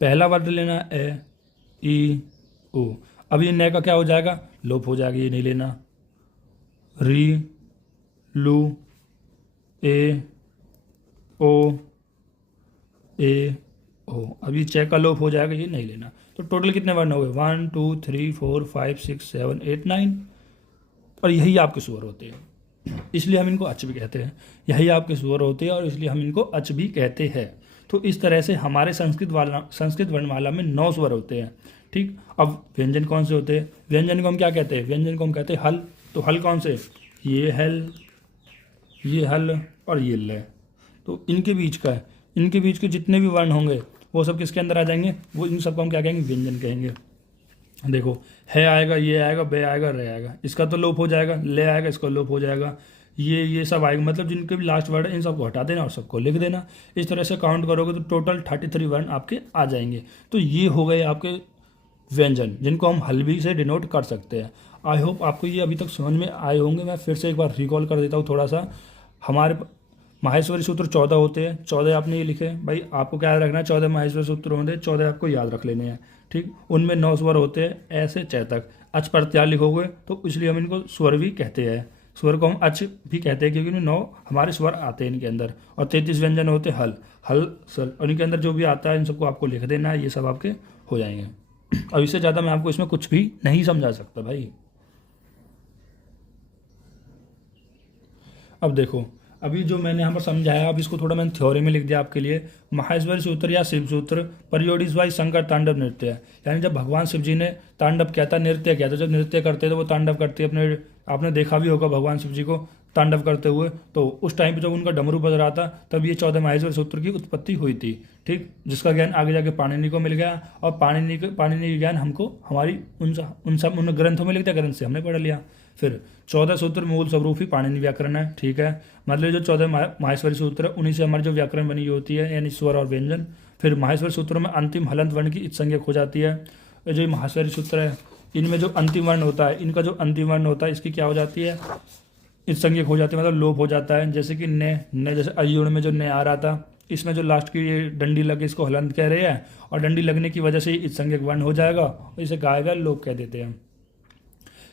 पहला वर्ड लेना ए, ई, ओ। अब ये न का क्या हो जाएगा, लोप हो जाएगा, ये नहीं लेना। री, लू, ए, ओ, ए, ओ। अब ये च का लोप हो जाएगा, ये नहीं लेना। तो टोटल कितने वर्ण हो गए, 1 2 3 4 5 6 7 8 9। और यही आपके स्वर होते हैं, इसलिए हम इनको अच भी कहते हैं। यही आपके स्वर होते हैं और इसलिए हम इनको अच भी कहते हैं। तो इस तरह से हमारे संस्कृत वर्णमाला में 9 स्वर होते हैं। ठीक, अब व्यंजन कौन से होते हैं? व्यंजन को हम क्या कहते हैं? व्यंजन को हम कहते हैं हल। तो हल कौन से? ये हल, ये हल और ये ल। तो इनके बीच का है, इनके बीच के जितने भी वर्ण होंगे वो सब किसके अंदर आ जाएंगे? वो इन सबको हम क्या कहेंगे? व्यंजन कहेंगे। देखो, है आएगा, ये आएगा, बे आएगा, रे आएगा, इसका तो लोप हो जाएगा, ले आएगा, इसका लोप हो जाएगा, ये सब आएगा। मतलब जिनके भी लास्ट वर्ड है इन सबको हटा देना और सबको लिख देना। इस तरह से काउंट करोगे तो टोटल 33 वर्ण आपके आ जाएंगे। तो ये हो गए आपके व्यंजन, जिनको हम हल्बी से डिनोट कर सकते हैं। आई होप आपको ये अभी तक समझ में आए होंगे। मैं फिर से एक बार रिकॉल कर देता हूँ थोड़ा सा। हमारे माहेश्वरी सूत्र 14 होते हैं, 14 आपने ये लिखे भाई, आपको क्या याद रखना है? 14 माहेश्वरी सूत्र होते हैं, 14 आपको याद रख लेने हैं। ठीक, उनमें 9 स्वर होते हैं, ऐसे चैतक। अच प्रत्यार लिखोगे तो इसलिए हम इनको स्वर भी कहते हैं। स्वर को हम अच भी कहते हैं क्योंकि इनमें 9 हमारे स्वर आते हैं इनके अंदर। और 33 व्यंजन होते हैं हल, हल सर, और इनके अंदर जो भी आता है इन सबको आपको लिख देना है, ये सब आपके हो जाएंगे। अब इससे ज़्यादा मैं आपको इसमें कुछ भी नहीं समझा सकता भाई। अब देखो, अभी जो मैंने यहाँ पर समझाया, अब इसको थोड़ा मैंने थ्योरी में लिख दिया आपके लिए। माहेश्वरी सूत्र या शिव सूत्र परियोडिस वाई शंकर तांडव नृत्य है। यानी जब भगवान शिव जी ने तांडव किया था, नृत्य किया था, जब नृत्य करते थे वो तांडव करते अपने, आपने देखा भी होगा भगवान शिव जी को तांडव करते हुए। तो उस टाइम पे जब उनका डमरू बज रहा था तब ये 14 माहेश्वरी सूत्र की उत्पत्ति हुई थी। ठीक, जिसका ज्ञान आगे जाके पाणिनि को मिल गया, और पाणिनि का ज्ञान हमको हमारी उन ग्रंथों में लिखते ग्रंथ से हमने पढ़ लिया। फिर 14 सूत्र मूल स्वरूप ही पाणिनि व्याकरण है। ठीक है, मतलब जो 14 माहेश्वरी सूत्र है उन्हीं से हमारी जो व्याकरण बनी होती है, यानी स्वर और व्यंजन। फिर माहेश्वरी सूत्रों में अंतिम हलंत वर्ण की इत्संज्ञक हो जाती है। जो माहेश्वरी सूत्र है इनमें जो अंतिम वर्ण होता है, इनका जो अंतिम वर्ण होता है इसकी क्या हो जाती है? इत्संज्ञक हो जाती है, मतलब लोप हो जाता है। जैसे कि ने जैसे अयुण में जो ने आ रहा था, इसमें जो लास्ट की ये डंडी लगे इसको हलंत कह रहे हैं, और डंडी लगने की वजह से इत्संज्ञक वर्ण हो जाएगा, और इसे गाएगा लोप कह देते हैं।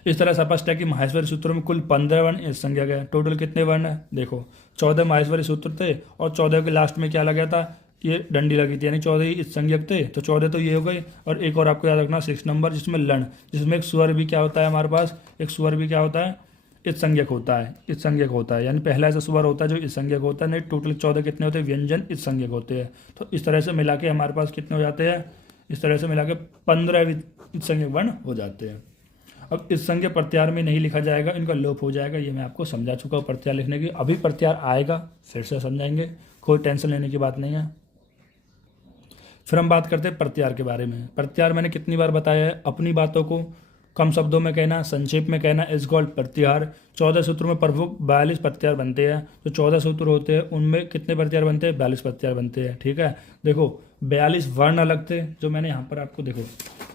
इस तरह स्पष्ट है कि माहेश्वरी सूत्रों में कुल 15 वर्ण इत्संज्ञक है। टोटल कितने वर्ण है? देखो, 14 माहेश्वरी सूत्र थे और 14 के लास्ट में क्या लगा था? ये डंडी लगी थी, यानी 14 ही इत्संज्ञक थे। तो 14 तो ये हो गए, और एक और आपको याद रखना 6 नंबर, जिसमें लन, जिसमें एक स्वर भी क्या होता है हमारे पास? एक स्वर भी क्या होता है? इत्संज्ञक होता है, इत्संज्ञक होता है, यानी पहला ऐसा स्वर होता है जो इत्संज्ञक होता है। नहीं, टोटल 14 कितने होते हैं? व्यंजन इत्संज्ञक होते हैं। तो इस तरह से मिला के हमारे पास कितने हो जाते हैं? इस तरह से मिला के 15 इत्संज्ञक वर्ण हो जाते हैं। अब इस संज्ञा प्रत्यार में नहीं लिखा जाएगा, इनका लोप हो जाएगा। ये मैं आपको समझा चुका हूँ प्रत्यार लिखने की। अभी प्रत्यार आएगा, फिर से समझाएंगे, कोई टेंशन लेने की बात नहीं है। फिर हम बात करते हैं प्रत्यार के बारे में। प्रत्यार मैंने कितनी बार बताया है? अपनी बातों को कम शब्दों में कहना, संक्षेप में कहना इज कॉल्ड प्रत्यार। 14 सूत्रों में प्रमुख 42 प्रत्यार बनते हैं। जो 14 सूत्र होते हैं उनमें कितने प्रत्यार बनते हैं? 42 प्रत्यार बनते हैं। ठीक है, देखो 42 वर्ण अलग थे, जो मैंने यहाँ पर आपको देखो,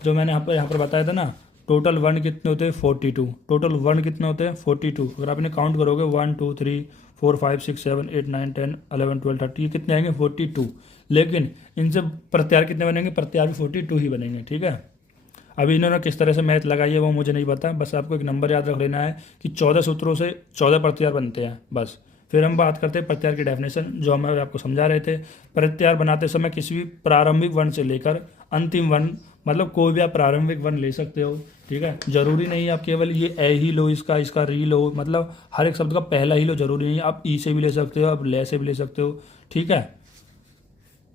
जो मैंने यहाँ पर बताया था ना, टोटल वर्ण कितने होते हैं? 42। टोटल वर्ण कितने होते हैं? 42। अगर आप इन्हें काउंट करोगे 1 2 3 4 5 6 7 8 9 10 11 12 13, ये कितने आएंगे? 42। लेकिन इनसे प्रत्यार कितने बनेंगे? प्रत्यार भी 42 ही बनेंगे। ठीक है, अभी इन्होंने किस तरह से मैथ लगाई है वो मुझे नहीं पता, बस आपको एक नंबर याद रख लेना है कि 14 सूत्रों से 14 प्रत्यार बनते हैं बस। फिर हम बात करते हैं प्रत्यार की डेफिनेशन, जो हम आपको समझा रहे थे। प्रत्यार बनाते समय किसी भी प्रारंभिक वर्ण से लेकर अंतिम वर्ण, मतलब कोई भी आप प्रारंभिक वर्ण ले सकते हो। ठीक है, जरूरी नहीं है आप केवल ये ए ही लो, इसका री लो, मतलब हर एक शब्द का पहला ही लो, जरूरी नहीं है। आप ई से भी ले सकते हो, आप ले से भी ले सकते हो। ठीक है,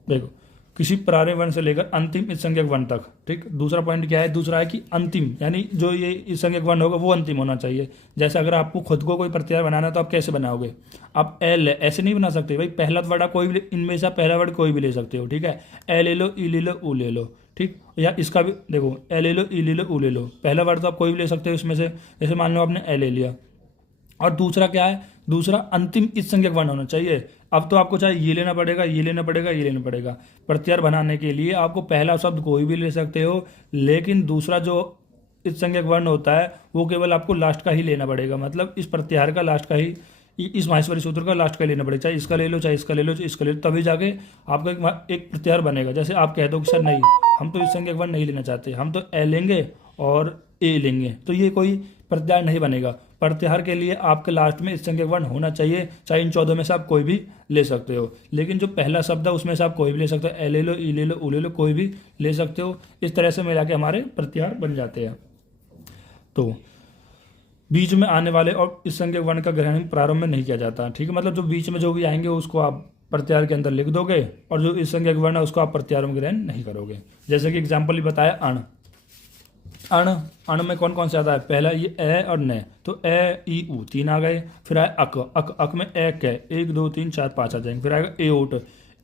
देखो किसी प्रारंभिक वर्ण से लेकर अंतिम इत्संज्ञक वर्ण तक। ठीक, दूसरा पॉइंट क्या है? दूसरा है कि अंतिम, यानी जो ये इत्संज्ञक वर्ण होगा वो अंतिम होना चाहिए। जैसे अगर आपको खुद को कोई प्रत्यार बनाना है तो आप कैसे बनाओगे? आप एल ऐसे नहीं बना सकते भाई, पहला वर्ड आप कोई भी, इनमें से पहला वर्ड कोई भी ले सकते हो। ठीक है, ए ले लो, ई ले लो, ऊ ले लो। ठीक, या इसका भी देखो, ए ले लो, ई ले लो, ऊ ले लो, पहला वर्ड तो आप कोई भी ले सकते हो इसमें से। जैसे मान लो आपने ए ले लिया, और दूसरा क्या है? दूसरा अंतिम इत्संज्ञक वर्ण होना चाहिए। अब तो आपको चाहे ये लेना पड़ेगा, ये लेना पड़ेगा, ये लेना पड़ेगा। प्रत्यार बनाने के लिए आपको पहला शब्द कोई भी ले सकते हो, लेकिन दूसरा जो इत्संज्ञक वर्ण होता है वो केवल आपको लास्ट का ही लेना पड़ेगा। मतलब इस प्रत्यार का लास्ट का ही, इस माहेश्वरी सूत्र का लास्ट का लेना पड़ेगा। चाहे इसका ले लो, चाहे इसका ले लो, चाहे इसका ले लो, तभी जाके आपका एक प्रत्यार बनेगा। जैसे आप कह दो कि सर नहीं, हम तो इत्संज्ञक वर्ण नहीं लेना चाहते, हम तो ए लेंगे और ए लेंगे, तो ये कोई प्रत्यार नहीं बनेगा। प्रत्यार के लिए आपके लास्ट में इत्संज्ञक वर्ण होना चाहिए। चाहे इन 14 में से आप कोई भी ले सकते हो, लेकिन जो पहला शब्द है उसमें से आप कोई भी ले सकते हो। ए ले लो, ई ले लो, ऊ ले लो, कोई भी ले सकते हो। इस तरह से मिला के हमारे प्रत्यार बन जाते हैं। तो बीच में आने वाले और इत्संज्ञक वर्ण का ग्रहण प्रारंभ में नहीं किया जाता। ठीक है, मतलब जो बीच में जो भी आएंगे उसको आप प्रत्याहार के अंदर लिख दोगे, और जो इस संज्ञक वर्ण है उसको आप प्रत्याहारों में ग्रहण नहीं करोगे। जैसे कि एग्जाम्पल ही बताया अण, अण, अण में कौन कौन से आता है, पहला ये ए और न, तो ए ई ऊ 3 आ गए। फिर आए अक, अक, अक में ए कै 1 2 3 4 5 आ जाएंगे। फिर आएगा ए ओट,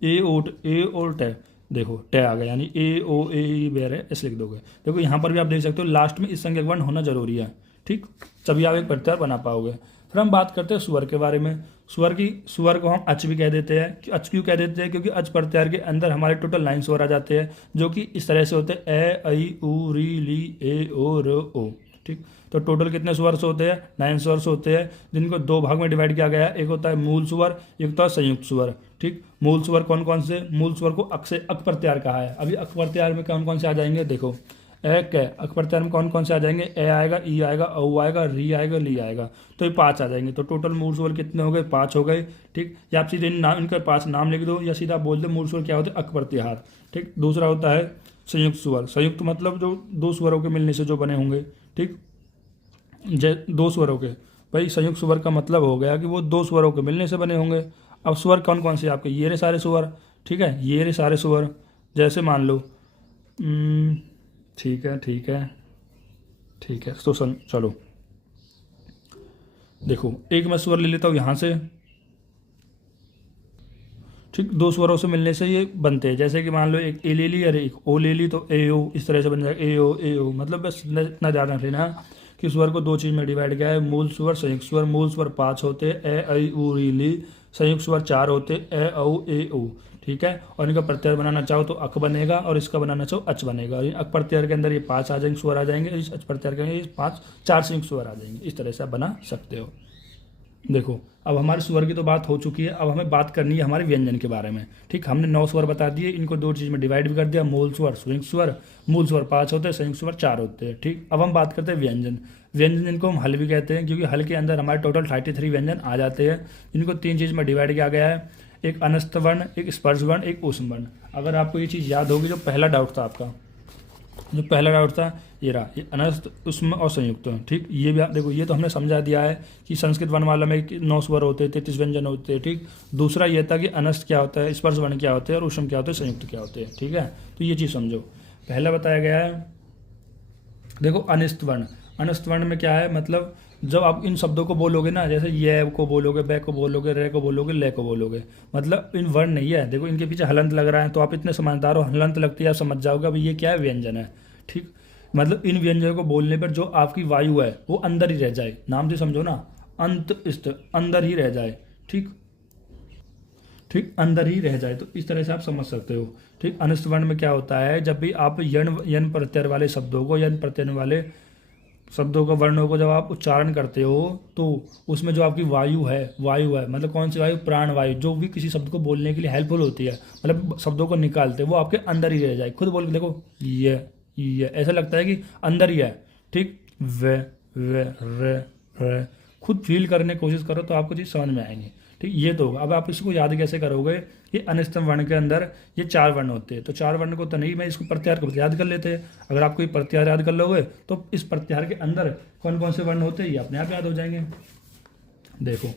ए ओट, ए और टे, देखो टे आ गया, यानी ए ओ ए ई बेर है, ऐसे लिख दोगे। देखो यहाँ पर भी आप देख सकते हो लास्ट में इस संज्ञक वर्ण होना जरूरी है, ठीक, तभी आप एक प्रत्याहार बना पाओगे। फिर हम बात करते हैं स्वर के बारे में। स्वर को हम अच भी कह देते हैं। कि अच क्यों कह देते हैं, क्योंकि अच प्रत्याहार के अंदर हमारे टोटल 9 स्वर आ जाते हैं, जो कि इस तरह से होते हैं ए ऐ उ री ली ए ओ र ओ, ठीक। तो टोटल कितने स्वर से होते हैं, 9 स्वर से होते हैं, जिनको 2 भाग में डिवाइड किया गया है। एक होता है मूल स्वर, एक होता है संयुक्त स्वर, ठीक। मूल स्वर कौन कौन से, मूल स्वर को अक से अक प्रत्याहार कहा है। अभी अक प्रत्याहार में कौन कौन से आ जाएंगे, देखो ए कै, अक प्रत्याहार में कौन कौन से आ जाएंगे, ए आएगा, ई आएगा, औ आएगा, री आएगा, ली आएगा, तो ये 5 आ जाएंगे। तो टोटल मूल स्वर कितने हो गए, 5 हो गए, ठीक। या आप सीधे नाम इनका 5 नाम लिख दो, या सीधा बोल दो मूल स्वर क्या होते हैं, अक प्रत्याहार, ठीक। दूसरा होता है संयुक्त स्वर। संयुक्त मतलब जो 2 स्वरों के मिलने से जो बने होंगे, ठीक, 2 स्वरों के, भाई संयुक्त स्वर का मतलब हो गया कि वो 2 स्वरों के मिलने से बने होंगे। अब स्वर कौन कौन से आपके, ये रहे सारे स्वर, ठीक है, ये रहे सारे स्वर। जैसे मान लो ठीक है, ठीक है, ठीक है, तो चलो देखो, एक मैं स्वर ले लेता हूँ यहाँ से, ठीक, 2 स्वरों से मिलने से ये बनते हैं। जैसे कि मान लो एक ए ले ली और एक ओ ले ली, तो ए ओ, इस तरह से बन जाएगा ए ओ। मतलब बस इतना ध्यान रख लेना कि स्वर को 2 चीज़ में डिवाइड किया है, मूल स्वर, संयुक्त स्वर। मूल स्वर 5 होते हैं, ए ऐ उ री ली। संयुक्त स्वर 4 होते, ए औ ए ओ, ठीक है। और इनका प्रत्याहार बनाना चाहो तो अक बनेगा, और इसका बनाना चाहो अच बनेगा। और अक प्रत्याहार के अंदर ये 5 आ जाएंगे, स्वर आ जाएंगे, इस अच प्रत्याहार के अंदर ये 5 4 संयुक्त स्वर आ जाएंगे। इस तरह से आप बना सकते हो। देखो, अब हमारे स्वर की तो बात हो चुकी है, अब हमें बात करनी है हमारे व्यंजन के बारे में, ठीक। हमने 9 स्वर बता दिए, इनको 2 चीज़ में डिवाइड भी कर दिया, मूल स्वर, संयुक्त स्वर। मूल स्वर 5 होते हैं, संयुक्त स्वर 4 होते हैं, ठीक। अब हम बात करते हैं व्यंजन। व्यंजन जिनको हम हल भी कहते हैं, क्योंकि हल के अंदर हमारे टोटल 33 व्यंजन आ जाते हैं, जिनको 3 चीज़ में डिवाइड किया गया है, एक अनस्त वर्ण, एक स्पर्श वर्ण, एक ऊष्म वर्ण। अगर आपको ये चीज़ याद होगी, जो पहला डाउट था आपका, जो पहला डाउट था ये रहा, ये अनस्त, ऊष्म और संयुक्त, ठीक। ये भी आप देखो, ये तो हमने समझा दिया है कि संस्कृत वर्णमाला में 9 स्वर होते हैं, 33 व्यंजन होते हैं, ठीक। दूसरा ये था कि अनस्त क्या होता है, स्पर्श वर्ण क्या होते हैं, और ऊष्म क्या होते हैं, संयुक्त क्या होते हैं, ठीक है। तो ये चीज़ समझो। पहला बताया गया है, देखो अनिस्त वर्ण। अनिस्त वर्ण में क्या है, मतलब जब आप इन शब्दों को बोलोगे ना, जैसे ये को बोलोगे, बै को बोलोगे, रे को बोलोगे, ले को बोलोगे, मतलब इन वर्ण नहीं है। देखो इनके पीछे हलंत लग रहा है, तो आप इतने समझदार हो, हलंत लगती है, आप समझ जाओगे भाई ये क्या है, व्यंजन है, ठीक। मतलब इन व्यंजनों को बोलने पर जो आपकी वायु है वो अंदर ही रह जाए, नाम से समझो ना, अंत इस्त, अंदर ही रह जाए, ठीक, ठीक, अंदर ही रह जाए। तो इस तरह से आप समझ सकते हो, ठीक। अनिस्त वर्ण में क्या होता है, जब भी आप यन प्रत्यय वाले शब्दों को, यन प्रत्यय वाले शब्दों को, वर्णों को जब आप उच्चारण करते हो, तो उसमें जो आपकी वायु है, मतलब कौन सी वायु, प्राण वायु, जो भी किसी शब्द को बोलने के लिए हेल्पफुल होती है, मतलब शब्दों को निकालते, वो आपके अंदर ही रह जाए। खुद बोल के देखो, ये ऐसा लगता है कि अंदर ही है, ठीक। वे रे, खुद फील करने की कोशिश करो तो आपको चीज़ समझ में आएंगे, ठीक। ये तो अब आप इसको याद कैसे करोगे, कि अनिस्तम वर्ण के अंदर ये 4 वर्ण होते हैं, तो 4 वर्ण को तो नहीं, मैं इसको प्रत्याहार को याद कर लेते हैं। अगर आपको ये प्रत्याहार याद कर लोगे, तो इस प्रत्याहार के अंदर कौन कौन से वर्ण होते हैं ये अपने आप याद हो जाएंगे। देखो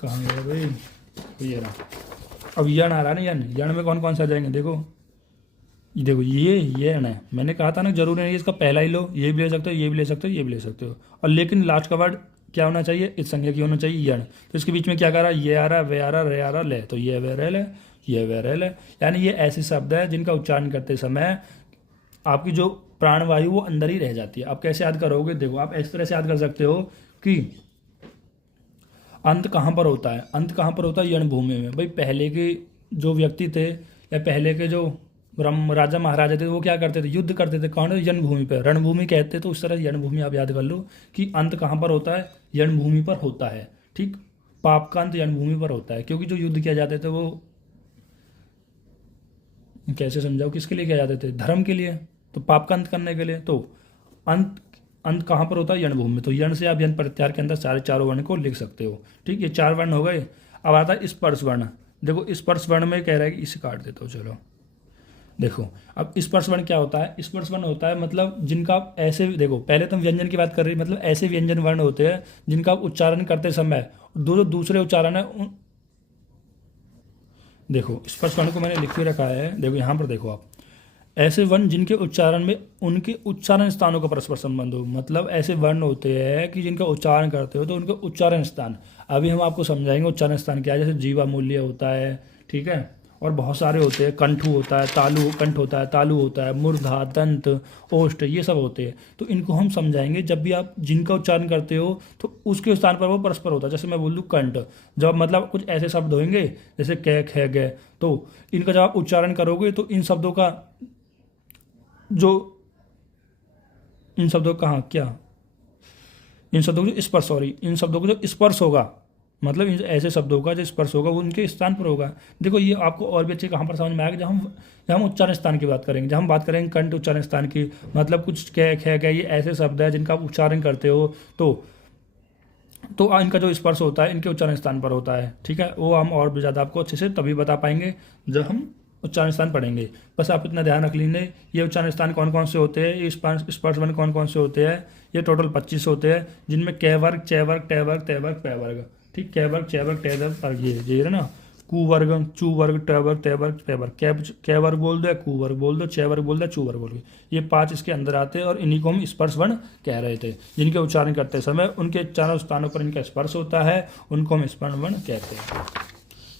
कहाँ गया भाई, ये रहा। अब यण आ रहा है ना, यण में कौन कौन से आ जाएंगे, देखो देखो ये है, मैंने कहा था ना, जरूरी नहीं इसका पहला ही लो, ये भी ले सकते हो, ये भी ले सकते हो, ये भी ले सकते हो, और लेकिन लास्ट का वर्ड क्या होना चाहिए, इस संज्ञा की होना चाहिए, यण। तो इसके बीच में क्या कर रहा है, ये आ रहा, वे आ रहा, रे आ रहा, ले, तो ये वे रे ले, ये वे रे ले। यानी ये ऐसे शब्द है जिनका उच्चारण करते समय आपकी जो प्राणवायु वो अंदर ही रह जाती है। आप कैसे याद करोगे, देखो आप इस तरह से याद कर सकते हो कि अंत कहाँ पर होता है, अंत कहाँ पर होता है, यण भूमि में। भाई पहले के जो व्यक्ति थे, या पहले के जो राजा महाराजा थे, वो क्या करते थे, युद्ध करते थे, कौन, रणभूमि पर, रणभूमि कहते, तो उस तरह रणभूमि आप याद कर लो कि अंत कहाँ पर होता है, रणभूमि पर होता है, ठीक। पाप का अंत रणभूमि पर होता है, क्योंकि जो युद्ध किया जाते थे वो कैसे समझाओ, किसके लिए किया जाते थे, धर्म के लिए, तो पाप का अंत करने के लिए। तो अंत कहाँ पर होता है, रणभूमि में। तो यण से आप यण प्रत्याहार के अंदर सारे 4 वर्ण को लिख सकते हो, ठीक। ये 4 वर्ण हो गए। अब आता है स्पर्श वर्ण। देखो स्पर्श वर्ण में कह रहा है कि इसे काट देता हूँ, चलो देखो अब स्पर्श वर्ण क्या होता है, स्पर्श वर्ण होता है मतलब जिनका आप ऐसे, देखो पहले तो हम व्यंजन की बात कर रहे हैं, मतलब ऐसे व्यंजन वर्ण होते हैं जिनका आप उच्चारण करते समय दो जो दूसरे उच्चारण है देखो स्पर्श वर्ण को मैंने लिख के रखा है, देखो यहाँ पर देखो आप, ऐसे वर्ण जिनके उच्चारण में उनके उच्चारण स्थानों का परस्पर संबंध हो, मतलब ऐसे वर्ण होते हैं कि जिनका उच्चारण करते हो तो उनके उच्चारण स्थान, अभी हम आपको समझाएंगे उच्चारण स्थान क्या है। जैसे जीवा मूल्य होता है, ठीक है, और बहुत सारे होते हैं, कंठु होता है, तालु कंठ होता है, तालु होता है, मूर्धा, दंत, ओष्ठ, ये सब होते हैं। तो इनको हम समझाएंगे जब भी आप जिनका उच्चारण करते हो तो उसके स्थान पर वो परस्पर होता है। जैसे मैं बोल दूँ कंठ, जब मतलब कुछ ऐसे शब्द होंगे जैसे कै खे गए, तो इनका जब आप उच्चारण करोगे तो इन शब्दों का जो इन शब्दों का हाँ क्या इन शब्दों को जो स्पर्श, सॉरी, इन शब्दों को जो स्पर्श होगा, मतलब इन ऐसे शब्दों का जो स्पर्श होगा वो उनके स्थान पर होगा। देखो ये आपको और भी अच्छे कहाँ पर समझ में आएगा, जब हम उच्चारण स्थान की बात करेंगे, जब हम बात करेंगे कंठ उच्चारण स्थान की, मतलब कुछ कै खे गए ये ऐसे शब्द है जिनका आप उच्चारण करते हो तो इनका जो स्पर्श होता है इनके उच्चारण स्थान पर होता है, ठीक है। वो हम और भी ज़्यादा आपको अच्छे से तभी बता पाएंगे जब हम उच्चारण स्थान पढ़ेंगे। बस आप इतना ध्यान रख लीजिए, ये उच्चारण स्थान कौन कौन से होते हैं, ये स्पर्श वर्ण कौन कौन से होते हैं, ये टोटल 25 होते हैं, जिनमें कै वर्ग, च वर्ग, ट वर्ग, त वर्ग, पै वर्ग, ठीक, कै वर्ग, च वर्ग, ट वर्ग, ये है ना, कु वर्ग, चू वर्ग, ट वर्ग, त वर्ग, पै वर्ग, कै वर्ग बोल दो, कु वर्ग बोल दो, च वर्ग बोल दो, चू वर्ग बोल दो, ये 5 इसके अंदर आते हैं और इन्हीं को हम स्पर्श वर्ण कह रहे थे। जिनके उच्चारण करते समय उनके चारों स्थानों पर इनका स्पर्श होता है, उनको हम स्पर्श वर्ण कहते हैं,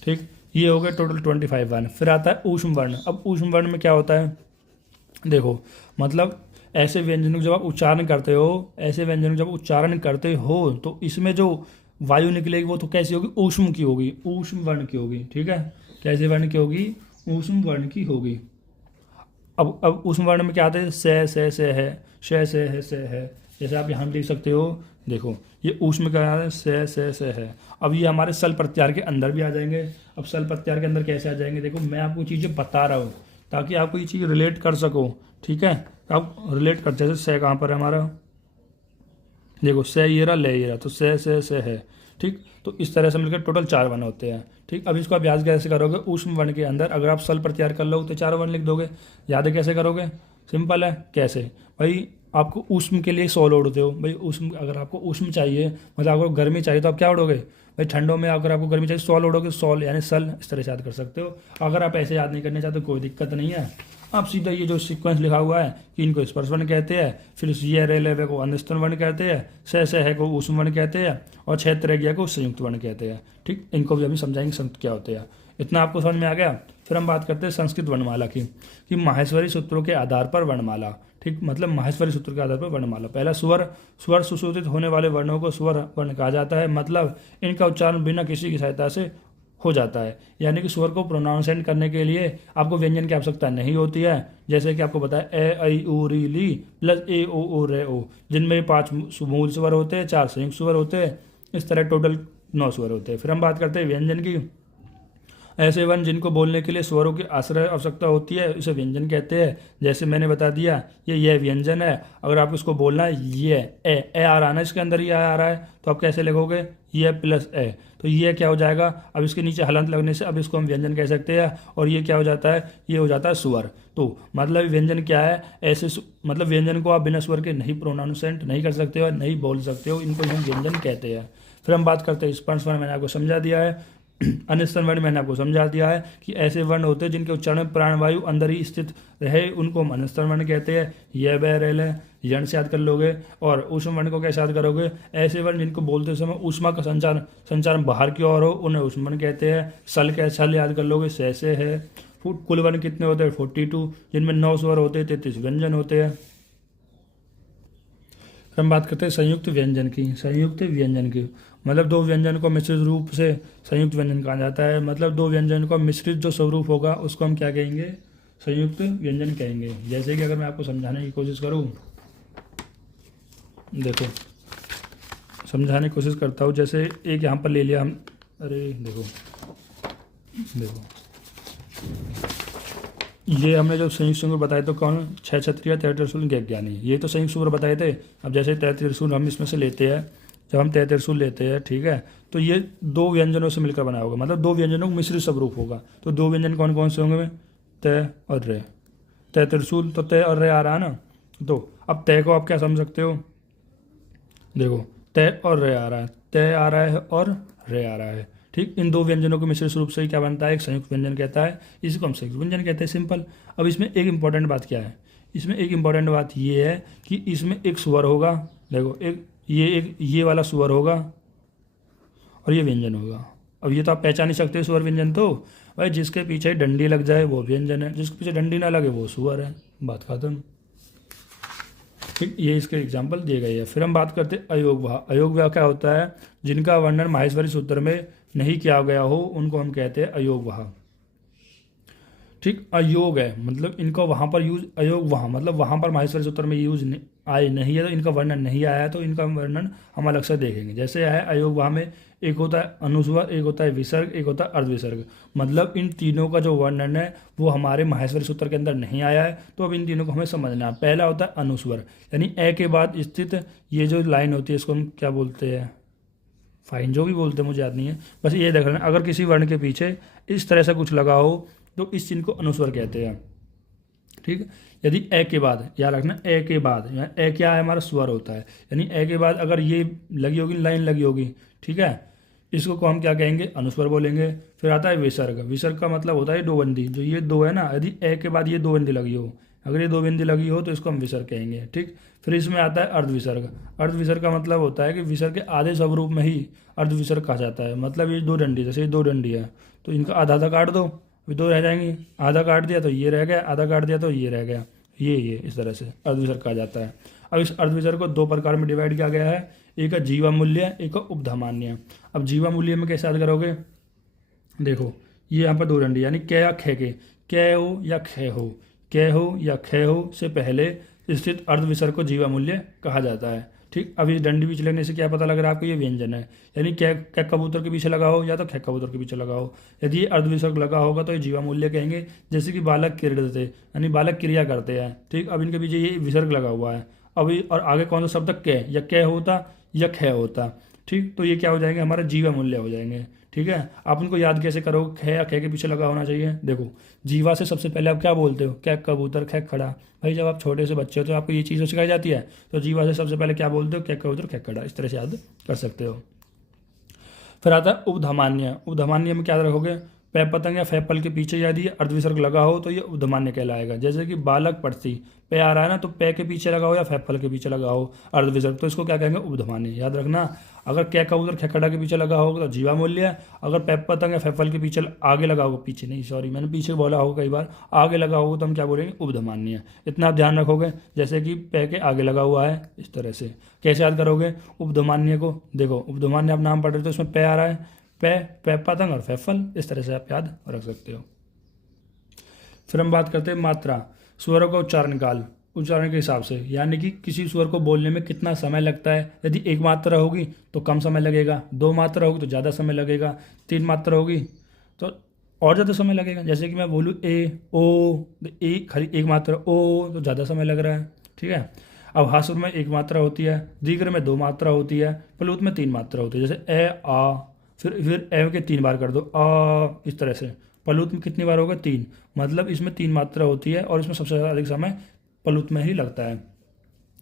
ठीक। ये हो गए टोटल 25 वर्ण। फिर आता है ऊष्म वर्ण। अब ऊष्म वर्ण में क्या होता है, देखो मतलब ऐसे व्यंजनों को जब आप उच्चारण करते हो, ऐसे व्यंजनों को जब उच्चारण करते हो तो इसमें जो वायु निकलेगी वो तो कैसी होगी, ऊष्म की होगी, ऊष्म वर्ण की होगी, ठीक है। कैसे वर्ण की होगी, ऊष्म वर्ण की होगी। अब ऊष्म वर्ण में क्या आता है, से है, से है, जैसे आप यहाँ देख सकते हो, देखो ये ऊष्म क्या है, से है। अब ये हमारे सल प्रत्याहार के अंदर भी आ जाएंगे। अब सल प्रत्याहार के अंदर कैसे आ जाएंगे, देखो मैं आपको चीज़ें बता रहा हूँ ताकि आपको ये चीज़ रिलेट कर सको, ठीक है। आप रिलेट कर, जैसे से कहाँ पर है हमारा, देखो से ये रहा, ले ये रहा, तो से है, ठीक। तो इस तरह से मिलकर टोटल 4 वर्ण होते हैं, ठीक। अब इसको अभ्यास कैसे करोगे, ऊष्म वर्ण के अंदर अगर आप सल प्रत्याहार कर लो तो 4 वर्ण लिख दोगे। याद कैसे करोगे, सिंपल है, कैसे भाई, आपको ऊष्म के लिए 100 ओढ़ते हो भाई, ऊष्म अगर आपको ऊष्म चाहिए, मतलब आपको गर्मी चाहिए तो आप क्या ओढ़ोगे भाई, ठंडों में अगर आपको गर्मी चाहिए 100 ओढ़ोगे, 100 यानी सल, इस तरह से याद कर सकते हो। अगर आप ऐसे याद नहीं करना चाहते कोई दिक्कत नहीं है, आप सीधा ये जो सीक्वेंस लिखा हुआ है कि इनको स्पर्श वर्ण कहते हैं, फिर ये रेलवे को अनस्तन वर्ण कहते हैं, से है को ऊष्म वर्ण कहते हैं, और क्षेत्र गया को संयुक्त वर्ण कहते हैं, ठीक। इनको भी अभी समझाएंगे संयुक्त क्या होते हैं। इतना आपको समझ में आ गया। फिर हम बात करते हैं संस्कृत वर्णमाला की, कि माहेश्वरी सूत्रों के आधार पर वर्णमाला, ठीक, मतलब माहेश्वरी सूत्र के आधार पर वर्णमाला। पहला स्वर सुसूत्रित होने वाले वर्णों को स्वर वर्ण कहा जाता है, मतलब इनका उच्चारण बिना किसी की सहायता से हो जाता है, यानी कि स्वर को प्रोनाउंसेंट करने के लिए आपको व्यंजन की आवश्यकता नहीं होती है। जैसे कि आपको बताया ए ऐ ऊ री ली प्लस ए ओ रे ओ, जिनमें 5 मूल स्वर होते हैं, 4 संयुक्त स्वर होते हैं, इस तरह टोटल 9 स्वर होते हैं। फिर हम बात करते हैं व्यंजन की। ऐसे वर्ण जिनको बोलने के लिए स्वरों की आश्रय आवश्यकता होती है उसे व्यंजन कहते हैं। जैसे मैंने बता दिया ये व्यंजन है, अगर आपको इसको बोलना है ये ए आ रहा है ना, इसके अंदर ये आ रहा है, तो आप कैसे लिखोगे, ये प्लस ए, तो ये क्या हो जाएगा, अब इसके नीचे हलंत लगने से अब इसको हम व्यंजन कह सकते हैं, और ये क्या हो जाता है, ये हो जाता है स्वर। तो मतलब व्यंजन क्या है, ऐसे मतलब व्यंजन को आप बिना स्वर के नहीं प्रोनाउंसेंट नहीं कर सकते हो, नहीं बोल सकते हो, इनको हम व्यंजन कहते हैं। फिर हम बात करते हैं स्पर्श वर्ण, मैंने आपको समझा दिया है। अनिस्तन वर्ण मैंने आपको समझा दिया है कि ऐसे वर्ण होते हैं जिनके उच्चारण में प्राणवायु अंदर ही स्थित रहे, उनको हम अनिस्तन वर्ण कहते हैं। यह बह रेल है, यण से याद कर लोगे। और ऊष्म वर्ण को कैसे याद करोगे, ऐसे वर्ण जिनको बोलते समय ऊष्मा का संचार बाहर की ओर हो उन्हें ऊष्म वर्ण कहते हैं। सल का सल याद कर लोगे, से है। कुल वर्ण कितने होते हैं, 42, जिनमें 9 स्वर होते हैं, 33 व्यंजन होते हैं। हम बात करते हैं संयुक्त व्यंजन की। संयुक्त व्यंजन की मतलब 2 व्यंजन को मिश्रित रूप से संयुक्त व्यंजन कहा जाता है, मतलब 2 व्यंजन को मिश्रित जो स्वरूप होगा उसको हम क्या कहेंगे, संयुक्त व्यंजन कहेंगे। जैसे कि अगर मैं आपको समझाने की कोशिश करूं, देखो समझाने की कोशिश करता हूं, जैसे एक यहाँ पर ले लिया हम, अरे देखो ये हमने जो संयुक्त सूत्र बताए तो कौन, 6 क्षत्रिय 13 त्रिशूल 1 ज्ञानी, ये तो संयुक्त सूत्र बताए थे। अब जैसे 13 त्रिशूल हम इसमें से लेते हैं, जब हम 13 त्रिशूल लेते हैं, ठीक है, तो ये 2 व्यंजनों से मिलकर बना होगा, मतलब 2 व्यंजनों का मिश्रित स्वरूप होगा। तो 2 व्यंजन कौन कौन से होंगे, त और रे, तय त्रिशूल, तो तय और रे आ रहा है ना। तो अब तय को आप क्या समझ सकते हो, देखो तय और रे आ रहा है, तय आ रहा है और रे आ रहा है, ठीक। इन दो व्यंजनों के मिश्रित रूप से ही क्या बनता है, एक संयुक्त व्यंजन कहता है, इसी को हम संयुक्त व्यंजन कहते हैं, सिंपल। अब इसमें एक इंपॉर्टेंट बात क्या है, इसमें एक इंपॉर्टेंट बात ये है कि इसमें एक स्वर होगा, देखो एक ये वाला स्वर होगा और ये व्यंजन होगा। अब ये तो आप पहचान नहीं सकते स्वर व्यंजन, तो भाई जिसके पीछे डंडी लग जाए वो व्यंजन है, जिसके पीछे डंडी ना लगे वो स्वर है, बात खत्म, ठीक। ये इसके एग्जाम्पल दिए गए हैं। फिर हम बात करते हैं अयोगवाह। अयोगवाह क्या होता है, जिनका वर्णन माहेश्वरी सूत्र में नहीं किया गया हो उनको हम कहते हैं अयोगवाह, ठीक। अयोग है मतलब इनका वहाँ पर यूज, अयोग वहाँ मतलब वहाँ पर माहेश्वरी सूत्र में यूज आए नहीं है, तो इनका वर्णन नहीं आया है, तो इनका वर्णन हम अलग से देखेंगे। जैसे है अयोग वहाँ में एक होता है अनुस्वर, एक होता है विसर्ग, एक होता है अर्धविसर्ग, मतलब इन तीनों का जो वर्णन है वो हमारे माहेश्वरी सूत्र के अंदर नहीं आया है, तो अब इन तीनों को हमें समझना है। पहला होता है अनुस्वर, यानी ए के बाद स्थित ये जो लाइन होती है इसको हम क्या बोलते हैं, फाइन, जो भी बोलते हैं मुझे याद नहीं है, बस ये देख लेना। अगर किसी वर्ण के पीछे इस तरह से कुछ लगा हो तो इस चिन्ह को अनुस्वर कहते हैं, ठीक। यदि ए के बाद, याद रखना ए के बाद, ए क्या है हमारा स्वर होता है, यानी ए के बाद अगर ये लगी होगी, लाइन लगी होगी, ठीक है, इसको को हम क्या कहेंगे, अनुस्वर बोलेंगे। फिर आता है विसर्ग। विसर्ग का मतलब होता है दो बंदी, जो ये दो है ना, यदि ए के बाद ये दो बंदी लगी हो, अगर ये दो बिंदी लगी हो तो इसको हम विसर्ग कहेंगे, ठीक। फिर इसमें आता है अर्धविसर्ग। अर्धविसर्ग का मतलब होता है कि विसर्ग के आधे स्वरूप में ही अर्धविसर्ग कहा जाता है, मतलब ये दो डंडी, जैसे ये दो डंडी है तो इनका आधा आधा काट दो, अभी दो रह जाएंगी, आधा काट दिया तो ये रह गया, आधा काट दिया तो ये रह गया, ये इस तरह से अर्धविसर्ग कहा जाता है। अब इस अर्धविसर्ग को दो प्रकार में डिवाइड किया गया है, एक है जीवा मूल्य, एक है उपधामान्य। अब जीवा मूल्य में कैसे याद करोगे, देखो ये यहाँ पर दो डंडी, यानी कै या खे के, कै हो या खे हो, कै हो या खे हो से पहले स्थित अर्धविसर्ग को जीवा मूल्य कहा जाता है, ठीक। अब इस डंडी बीच लगने से क्या पता लग रहा है आपको, ये व्यंजन है, यानी कै कै कबूतर के पीछे लगा हो या तो खे कबूतर के पीछे लगा हो, यदि ये अर्धविसर्ग लगा होगा तो ये जीवा मूल्य कहेंगे। जैसे कि बालक क्रीडते, यानी बालक क्रिया करते हैं, ठीक। अब इनके पीछे ये विसर्ग लगा हुआ है, अभी और आगे कौन सा शब्द, कै, या कै होता या खे होता, ठीक। तो ये क्या हो जाएंगे, हमारे जीवा मूल्य हो जाएंगे, ठीक है। आप उनको याद कैसे करोगे, खे या खे के पीछे लगा होना चाहिए। देखो जीवा से सबसे पहले आप क्या बोलते हो, क्या कबूतर खे खड़ा, भाई जब आप छोटे से बच्चे हो तो आपको ये चीज़ सिखाई जाती है, तो जीवा से सबसे पहले क्या बोलते हो, क्या कबूतर खे खड़ा, इस तरह से याद कर सकते हो। फिर आता है उपधामान्य। उपधामान्य में क्या रखोगे, पै पतंग या फैपल के पीछे यदि अर्धविसर्ग लगा हो तो ये उपधामान्य कहलाएगा। जैसे कि बालक पढ़ती, पे आ रहा है ना, तो पे के पीछे लगा हो या फैफल के पीछे लगा हो अर्धविसर्ग, तो इसको क्या कहेंगे, उपधामान्य। याद रखना, अगर कै कबूतर खेखड़ा के पीछे लगा होगा तो जीवा मूल्य, अगर पै पतंग या फैफल के पीछे आगे लगा होगा, पीछे नहीं सॉरी मैंने पीछे बोला होगा कई बार, आगे लगा होगा तो हम क्या बोलेंगे, उपधामान्य। इतना आप ध्यान रखोगे, जैसे कि पै के आगे लगा हुआ है, इस तरह से। कैसे याद करोगे उपधामान्य को, देखो उपधामान्य आप नाम पढ़ रहे हो तो इसमें पै आ रहा है, पै पतंग और फैफल, इस तरह से आप याद रख सकते हो। फिर हम बात करते हैं मात्रा, स्वरों का उच्चारण काल, उच्चारण के हिसाब से, यानी कि किसी स्वर को बोलने में कितना समय लगता है। यदि एक मात्रा होगी तो कम समय लगेगा, दो मात्रा होगी तो ज़्यादा समय लगेगा, तीन मात्रा होगी तो और ज़्यादा समय लगेगा। जैसे कि मैं बोलूँ ए ओ, ए खाली एक मात्रा ओ तो ज़्यादा समय लग रहा है, ठीक है। अब हास्व में एक मात्रा होती है, दीर्घ में दो मात्रा होती है, प्लुत में तीन मात्रा होती है। जैसे ए आ, फिर ए के तीन बार कर दो आ, इस तरह से। प्लुत में कितनी बार होगा, तीन, मतलब इसमें तीन मात्रा होती है और इसमें सबसे ज़्यादा अधिक समय प्लुत में ही लगता है।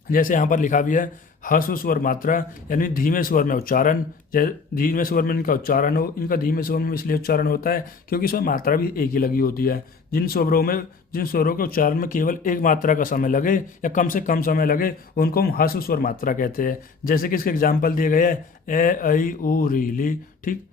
जैसे यहाँ पर लिखा भी है ह्रस्व स्वर मात्रा, यानी धीमे स्वर में उच्चारण, धीमे स्वर में इनका उच्चारण हो, इनका धीमे स्वर में इसलिए उच्चारण होता है क्योंकि इसमें मात्रा भी एक ही लगी होती है। जिन स्वरों के उच्चारण में केवल एक मात्रा का समय लगे या कम से कम समय लगे उनको हम ह्रस्व स्वर मात्रा कहते हैं। जैसे कि इसके एग्जाम्पल दिए गए हैं ए ऐ ऊ री ली, ठीक।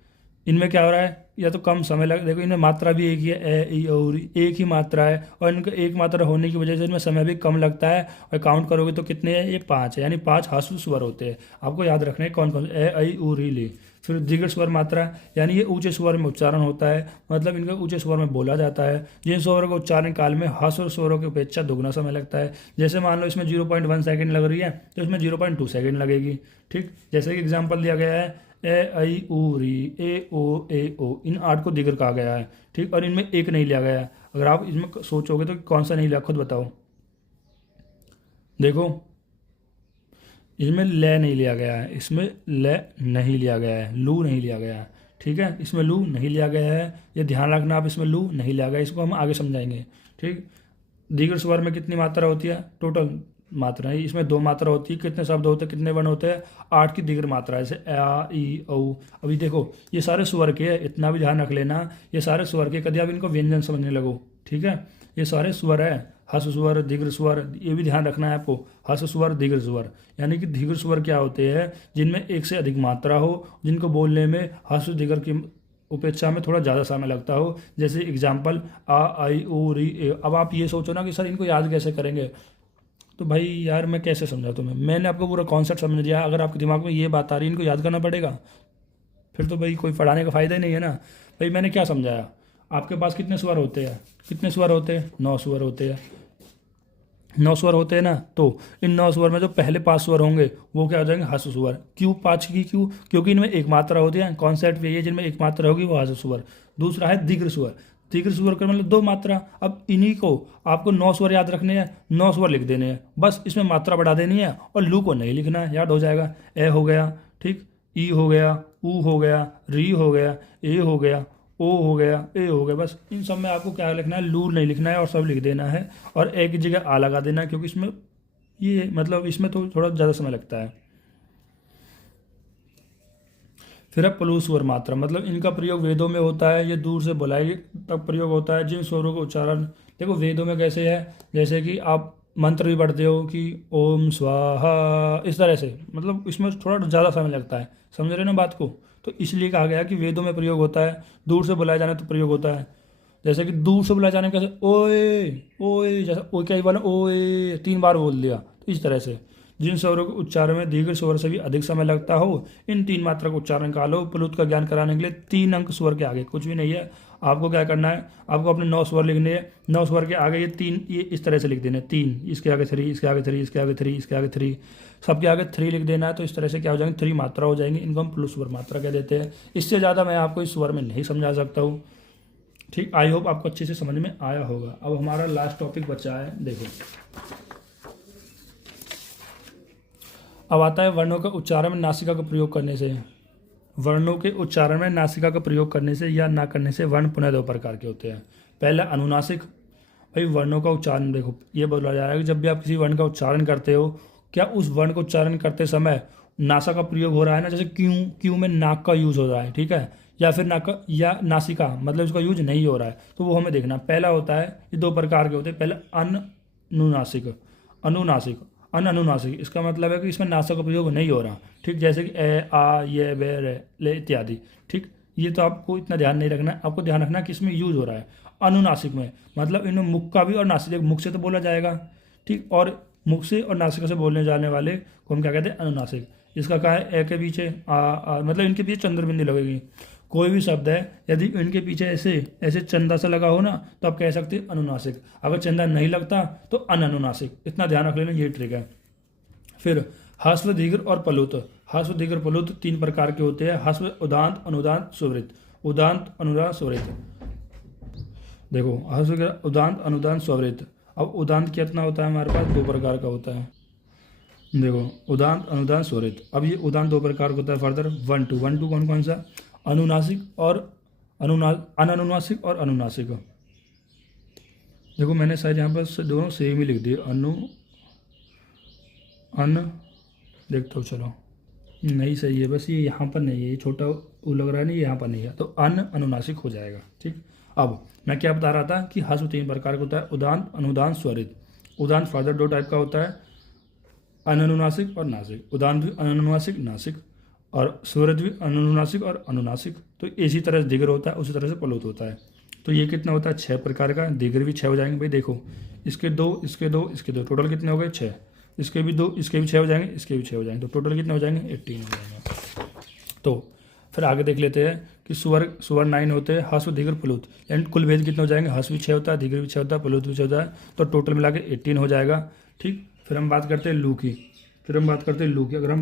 इनमें क्या हो रहा है, या तो कम समय लग, देखो इनमें मात्रा भी एक ही है, ए ई और एक ही मात्रा है, और इनका एक मात्रा होने की वजह से इनमें समय भी कम लगता है। और काउंट करोगे तो कितने हैं, ये पाँच है, यानी पांच ह्रस्व स्वर होते हैं। आपको याद रखना है कौन कौन, ए ऐ ऊ री ली। फिर दीर्घ स्वर मात्रा, यानी ये ऊंचे स्वर में उच्चारण होता है, मतलब इनका ऊंचे स्वर में बोला जाता है। जिन स्वरों का उच्चारण काल में ह्रस्व स्वरों की अपेक्षा दोगुना समय लगता है। जैसे मान लो इसमें 0.1 सेकंड लग रही है तो इसमें 0.2 सेकंड लगेगी, ठीक। जैसे कि एग्जाम्पल दिया गया है ए ऐ ऊ री ए ओ, इन 8 को दीर्घ कहा गया है, ठीक। और इनमें एक नहीं लिया गया है। अगर आप इसमें सोचोगे तो कौन सा नहीं लिया, खुद बताओ। देखो इसमें ले नहीं लिया गया है, इसमें ले नहीं लिया गया है, लू नहीं लिया गया है, ठीक है। इसमें लू नहीं लिया गया है, ये ध्यान रखना आप, इसमें लू नहीं लिया गया, इसको हम आगे समझाएंगे, ठीक। दीर्घ स्वर में कितनी मात्रा होती है? टोटल मात्रा है, इसमें 2 मात्रा होती है। कितने शब्द होते हैं, कितने वर्ण होते हैं? 8 की दीर्घ मात्रा है, जैसे आ ई औ। अभी देखो ये सारे स्वर के हैं, इतना भी ध्यान रख लेना, ये सारे स्वर के, कभी आप इनको व्यंजन समझने लगो, ठीक है। ये सारे स्वर है, हस स्वर, दीर्घ स्वर, ये भी ध्यान रखना है आपको। हस स्वर, दीर्घ स्वर, यानी कि दीर्घ स्वर क्या होते हैं? जिनमें एक से अधिक मात्रा हो, जिनको बोलने में हस दीर्घ की उपेक्षा में थोड़ा ज़्यादा समय लगता हो। जैसे एग्जाम्पल आ आई ओ री ए। अब आप ये सोचो ना कि सर इनको याद कैसे करेंगे, तो भाई यार मैं कैसे समझा तुम्हें, मैंने आपको पूरा कॉन्सेप्ट समझ दिया। अगर आपके दिमाग में ये बात आ रही है इनको याद करना पड़ेगा, फिर तो भाई कोई पढ़ाने का फ़ायदा ही नहीं है ना। भाई मैंने क्या समझाया, आपके पास कितने स्वर होते हैं? कितने स्वर होते हैं? 9 स्वर होते हैं। 9 स्वर होते हैं ना, तो इन 9 स्वर में जो पहले 5 स्वर होंगे वो क्या हो जाएंगे? हस स्वर। क्यों 5 की? क्यों? क्योंकि इनमें एक मात्रा होती है। कॉन्सेप्ट यही है, जिनमें एक मात्रा होगी वो हस स्वर। दूसरा है दीर्घ स्वर। दीर्घ स्वर का मतलब 2 मात्रा। अब इन्हीं को आपको 9 स्वर याद रखने हैं, 9 स्वर लिख देने हैं, बस इसमें मात्रा बढ़ा देनी है और लू को नहीं लिखना है, याद हो जाएगा। ए हो गया, ठीक, ई हो गया, ऊ हो गया, री हो गया, ए हो गया, ओ हो गया, ए हो गया। बस इन सब में आपको क्या लिखना है? लू नहीं लिखना है और सब लिख देना है, और एक ही जगह आ लगा देना है, क्योंकि इसमें ये मतलब इसमें तो थोड़ा ज़्यादा समय लगता है। फिर है प्लू स्वर मात्रा, मतलब इनका प्रयोग वेदों में होता है, ये दूर से बुलाई तक प्रयोग होता है। जिन स्वरों का उच्चारण देखो वेदों में कैसे है, जैसे कि आप मंत्र भी पढ़ते हो कि ओम स्वाहा, इस तरह से, मतलब इसमें थोड़ा ज़्यादा समय लगता है। समझ रहे हो ना बात को? तो इसलिए कहा गया कि वेदों में प्रयोग होता है। दूर से बुलाए जाने तो प्रयोग होता है, जैसे कि दूर से बुलाए जाने में कैसे, ओए ओए, जैसे ओए क्या बोला, ओए 3 बार बोल दिया, तो इस तरह से। जिन स्वरों के उच्चारण में दीर्घ स्वर से भी अधिक समय लगता हो, इन 3 मात्रा का उच्चारण का लो। प्लुत का ज्ञान कराने के लिए 3 अंक स्वर के आगे कुछ भी नहीं है। आपको क्या करना है, आपको अपने 9 स्वर लिखने हैं। 9 स्वर के आगे ये 3, ये इस तरह से लिख देने, 3, इसके आगे 3, इसके आगे 3, इसके आगे 3, इसके आगे 3, सबके आगे 3 लिख देना है। तो इस तरह से क्या हो जाएंगे? 3 मात्रा हो जाएंगी। इनको हम प्लुत स्वर मात्रा कह देते हैं। इससे ज़्यादा मैं आपको इस स्वर में नहीं समझा सकता हूँ, ठीक। आई होप आपको अच्छे से समझ में आया होगा। अब हमारा लास्ट टॉपिक बचा है, देखो अब आता है वर्णों के उच्चारण में नासिका का प्रयोग करने से। वर्णों के उच्चारण में नासिका का प्रयोग करने से या ना करने से वर्ण पुनः 2 प्रकार के होते हैं। पहला अनुनासिक। भाई वर्णों का उच्चारण देखो, ये बोला जा रहा है कि जब भी आप किसी वर्ण का उच्चारण करते हो, क्या उस वर्ण को उच्चारण करते समय नासा का प्रयोग हो रहा है ना, जैसे क्यों, क्यों में नाक का यूज हो रहा है, ठीक है, या फिर नाक या नासिका मतलब उसका यूज नहीं हो रहा है, तो वो हमें देखना। पहला होता है, ये 2 प्रकार के होते हैं। पहला अनुनासिक। अनुनासिक, अनुनासिक इसका मतलब है कि इसमें नासा का प्रयोग नहीं हो रहा, ठीक, जैसे कि ए आ ये बे रे ले इत्यादि, ठीक। ये तो आपको इतना ध्यान नहीं रखना है, आपको ध्यान रखना है कि इसमें यूज हो रहा है। अनुनासिक में मतलब इनमें मुख का भी और नासिक, मुख से तो बोला जाएगा, ठीक, और मुख से और नासिका से बोलने जाने वाले को हम क्या कहते हैं? अनुनासिक। इसका क्या है? ए के पीछे आ मतलब इनके पीछे चंद्रबिंदी लगेगी। कोई भी शब्द है यदि इनके पीछे ऐसे ऐसे चंदा सा लगा हो ना, तो आप कह सकते हैं अनुनासिक। अगर चंदा नहीं लगता तो अननुनासिक। इतना ध्यान रख लेना, ये ट्रिक है। फिर ह्रस्व दीर्घ और प्लुत। ह्रस्व दीर्घ प्लुत 3 प्रकार के होते हैं। ह्रस्व उदांत अनुदांत स्वरित। उदांत अनुदांत स्वरित, देखो ह्रस्व उदांत अनुदांत स्वरित। अब उदांत कितना होता है हमारे पास? 2 प्रकार का होता है। देखो उदांत अनुदांत स्वरित। अब ये उदांत 2 प्रकार का होता है। फर्दर 1 2 1 2 कौन कौन सा? अनुनासिक और अननुनासिक और अनुनासिक। देखो मैंने शायद यहाँ पर दोनों सेम ही लिख दिए, देखता हूँ, चलो नहीं सही है, बस ये यहाँ पर नहीं है, ये छोटा वो लग रहा है, नहीं यहाँ पर नहीं है, तो अनुनासिक हो जाएगा, ठीक। अब मैं क्या बता रहा था कि ह्रस्व 3 प्रकार का होता है, उदांत अनुदांत स्वरित। उदांत फर्दर 2 टाइप का होता है, अननुनासिक और नासिक। उदांत भी अननुनासिक नासिक, और स्वरित भी अननुनासिक और अनुनासिक। तो इसी तरह से दीर्घ होता है, उसी तरह से प्लुत होता है। तो ये कितना होता है? 6 प्रकार का। दीर्घ भी 6 हो जाएंगे भाई, देखो इसके 2, इसके 2, इसके 2, टोटल कितने हो गए? 6। इसके भी 2, इसके भी 6 हो जाएंगे, इसके भी 6 हो जाएंगे, तो टोटल कितने हो जाएंगे? 18 हो जाएंगे। तो फिर आगे देख लेते हैं कि स्वर 9 होते हैं, ह्रस्व दीर्घ प्लुत, यानी कुल भेद कितने हो जाएंगे? ह्रस्व भी 6 होता है, दीर्घ भी 6 होता है, प्लुत भी 6 होता है, तो टोटल मिला के 18 हो जाएगा, ठीक। फिर हम बात करते हैं लू की। अगर हम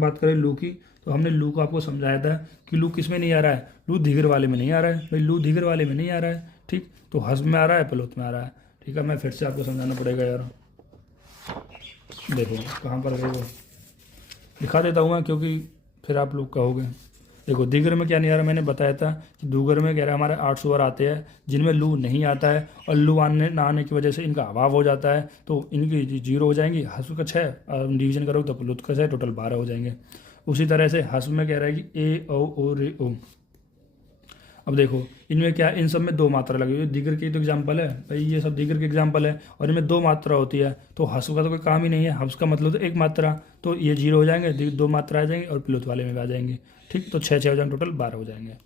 बात करें लू की, तो हमने लू को आपको समझाया था कि लू किस में नहीं आ रहा है? लू दीर्घ वाले में नहीं आ रहा है भाई, लू दीर्घ वाले में नहीं आ रहा है, ठीक। तो ह्रस्व में आ रहा है, प्लुत में आ रहा है, ठीक है। मैं फिर से आपको समझाना पड़ेगा यार, देखो कहाँ पर है वो, दिखा देता हूँ मैं, क्योंकि फिर आप लोग कहोगे देखो दीगर में क्या नहीं आ रहा, मैंने बताया था कि दूगर में कह रहा है हमारे 8 स्वर आते हैं जिनमें लू नहीं आता है, और लू आने ना आने की वजह से इनका अभाव हो जाता है, तो इनकी 0 हो जाएंगी। हस्व का 6 डिवीजन करोगे तो प्लुत का 6, टोटल 12 हो जाएंगे। उसी तरह से हस्व में कह रहा है कि ए ओ रे ओ। अब देखो इनमें क्या, इन सब में 2 मात्रा लगी हुई है। दीगर की तो एग्जाम्पल है भाई, ये सब दीगर के एग्जाम्पल है, और इनमें 2 मात्रा होती है, तो हस्व का तो कोई काम ही नहीं है। हस्व का मतलब तो 1 मात्रा, तो ये 0 हो जाएंगे, 2 मात्रा आ जाएंगी, और प्लुत वाले में भी आ जाएंगे। ठीक, तो 6 हो जाएंगे, टोटल 12 हो जाएंगे।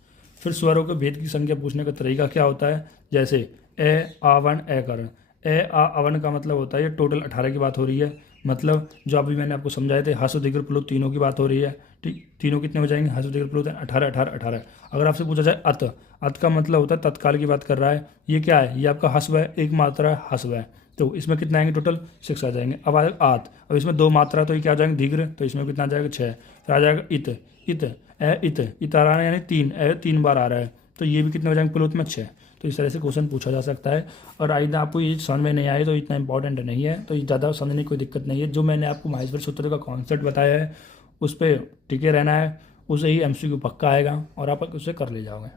फिर स्वरों के भेद की संख्या पूछने का तरीका क्या होता है, जैसे ए आवर्ण ए कर्ण। ए आ अवर्ण का मतलब होता है ये टोटल 18 की बात हो रही है, मतलब जो अभी मैंने आपको समझाए थे हस्व दीर्घ प्लुत तीनों की बात हो रही है। ठीक, तीनों कितने हो जाएंगे, हस्व दीर्घ प्लुत 18 18 18। अगर आपसे पूछा जाए अत, अत का मतलब होता है तत्काल की बात कर रहा है, ये क्या है, ये आपका हस्व है, 1 मात्रा है, हस्व है, तो इसमें कितना आएंगे, टोटल 6 आ जाएंगे। अब आएगा आत, अब इसमें 2 मात्रा, तो ये क्या आ जाएंगे, दीर्घ, तो इसमें कितना आ जाएगा 6। फिर आ जाएगा इत, इत ए इत आ रहा है, यानी 3 ए 3 बार आ रहा है, तो ये भी कितने हो जाएंगे, प्लुत में 6। तो इस तरह से क्वेश्चन पूछा जा सकता है। और आइंदा आपको ये समझ में नहीं आए तो इतना इंपॉर्टेंट नहीं है, तो ये ज़्यादा समझने की कोई दिक्कत नहीं है। जो मैंने आपको माहेश्वरी सूत्र का कॉन्सेप्ट बताया है उस पर टिके रहना है, उसे ही एमसीक्यू पक्का आएगा और आप उसे कर ले जाओगे।